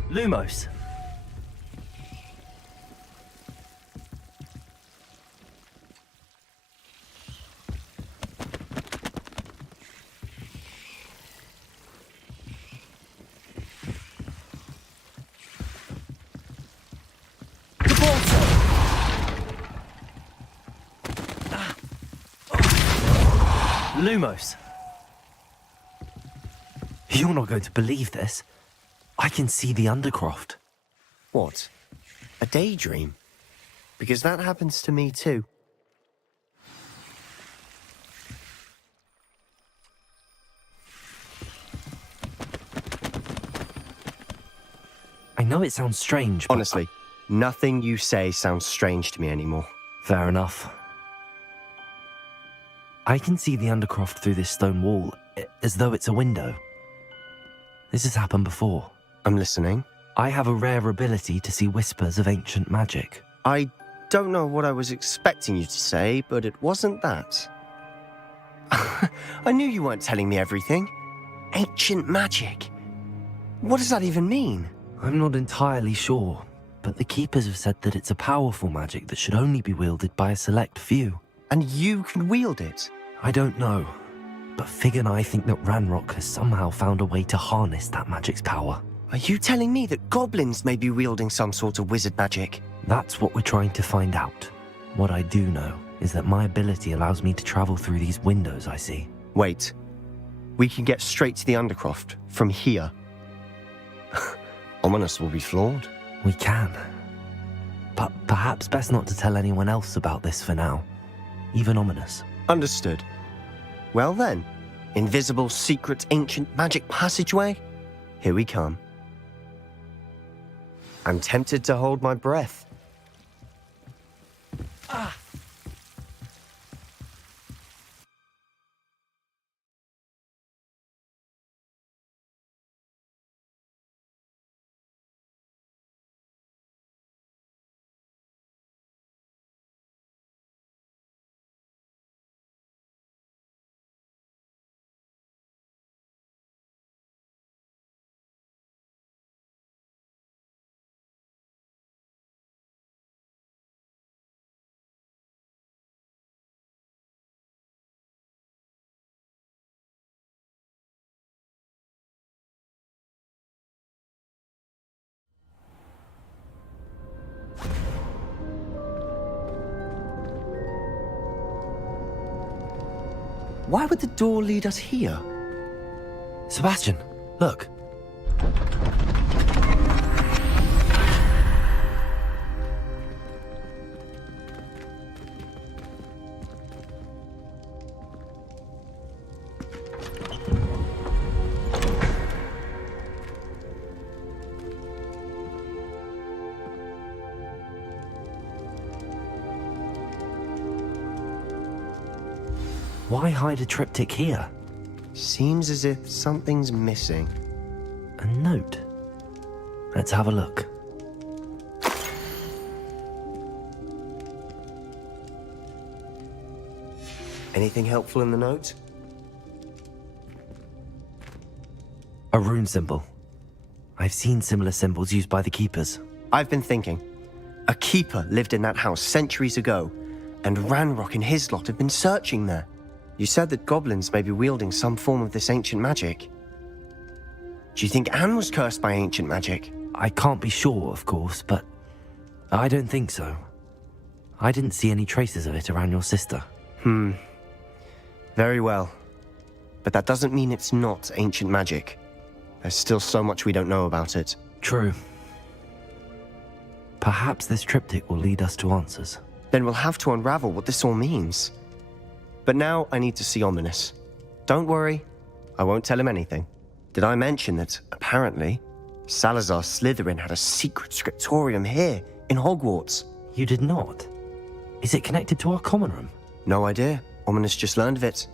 Lumos. Lumos. You're not going to believe this. I can see the Undercroft. What? A daydream? Because that happens to me too. I know it sounds strange, but... Honestly, nothing you say sounds strange to me anymore. Fair enough. I can see the Undercroft through this stone wall, as though it's a window. This has happened before. I'm listening. I have a rare ability to see whispers of ancient magic. I don't know what I was expecting you to say, but it wasn't that. I knew you weren't telling me everything. Ancient magic. What does that even mean? I'm not entirely sure, but the Keepers have said that it's a powerful magic that should only be wielded by a select few. And you can wield it? I don't know, but Fig and I think that Ranrock has somehow found a way to harness that magic's power. Are you telling me that goblins may be wielding some sort of wizard magic? That's what we're trying to find out. What I do know is that my ability allows me to travel through these windows I see. Wait. We can get straight to the Undercroft from here. Ominous will be flawed. We can. But perhaps best not to tell anyone else about this for now. Even Ominous. Understood. Well then, invisible, secret, ancient magic passageway? Here we come. I'm tempted to hold my breath. Why would the door lead us here? Sebastian, look. Why hide a triptych here? Seems as if something's missing. A note. Let's have a look. Anything helpful in the note? A rune symbol. I've seen similar symbols used by the keepers. I've been thinking. A keeper lived in that house centuries ago, and Ranrock and his lot have been searching there. You said that goblins may be wielding some form of this ancient magic. Do you think Anne was cursed by ancient magic? I can't be sure, of course, but I don't think so. I didn't see any traces of it around your sister. Very well. But that doesn't mean it's not ancient magic. There's still so much we don't know about it. True. Perhaps this triptych will lead us to answers. Then we'll have to unravel what this all means. But now I need to see Ominous. Don't worry, I won't tell him anything. Did I mention that, apparently, Salazar Slytherin had a secret scriptorium here, in Hogwarts? You did not? Is it connected to our common room? No idea. Ominous just learned of it.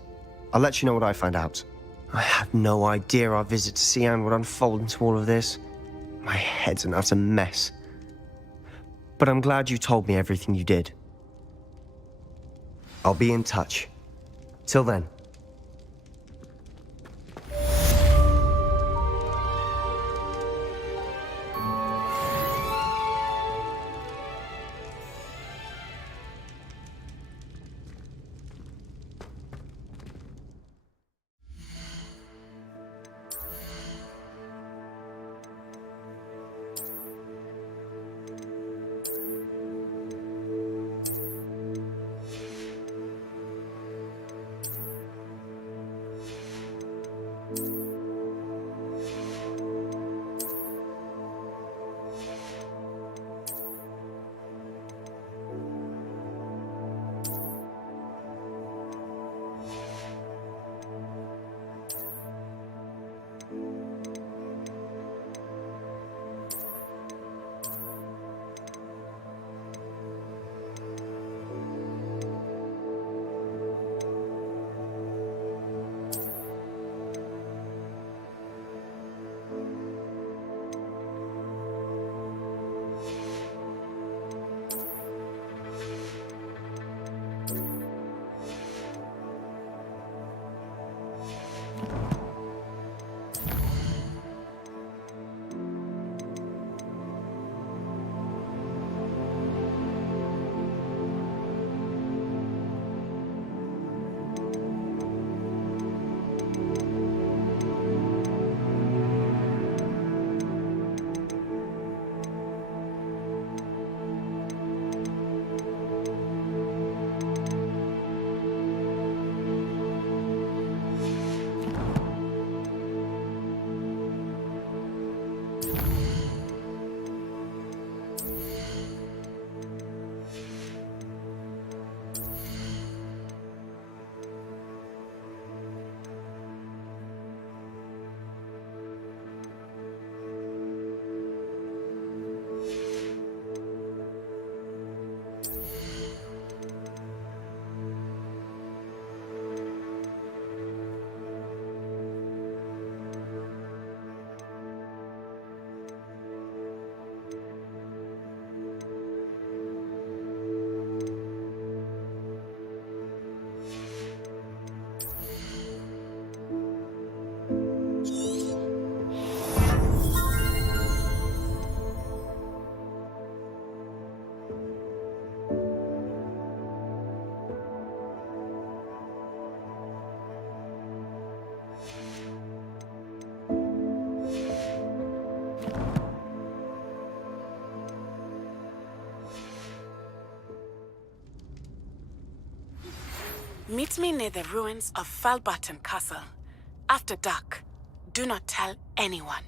I'll let you know what I find out. I had no idea our visit to see Anne would unfold into all of this. My head's an utter mess. But I'm glad you told me everything you did. I'll be in touch. Till then. Meet me near the ruins of Falbaton Castle. After dark. Do not tell anyone.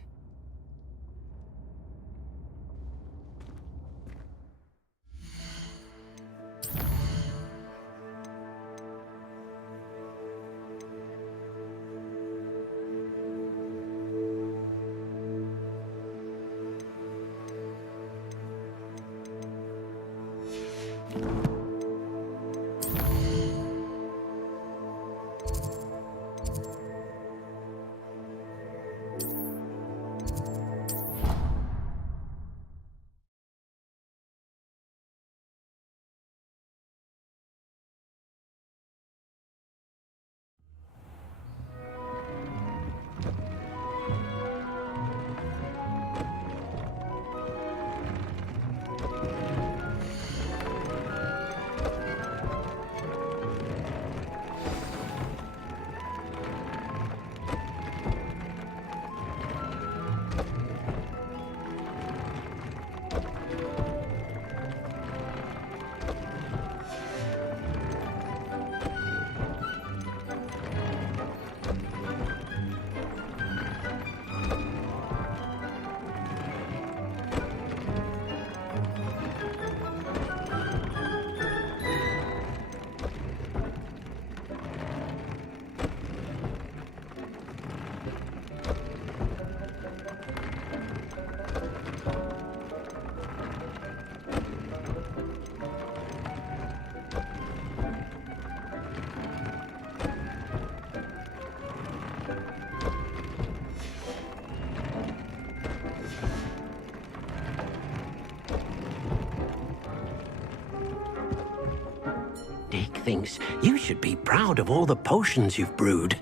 Dick thinks you should be proud of all the potions you've brewed.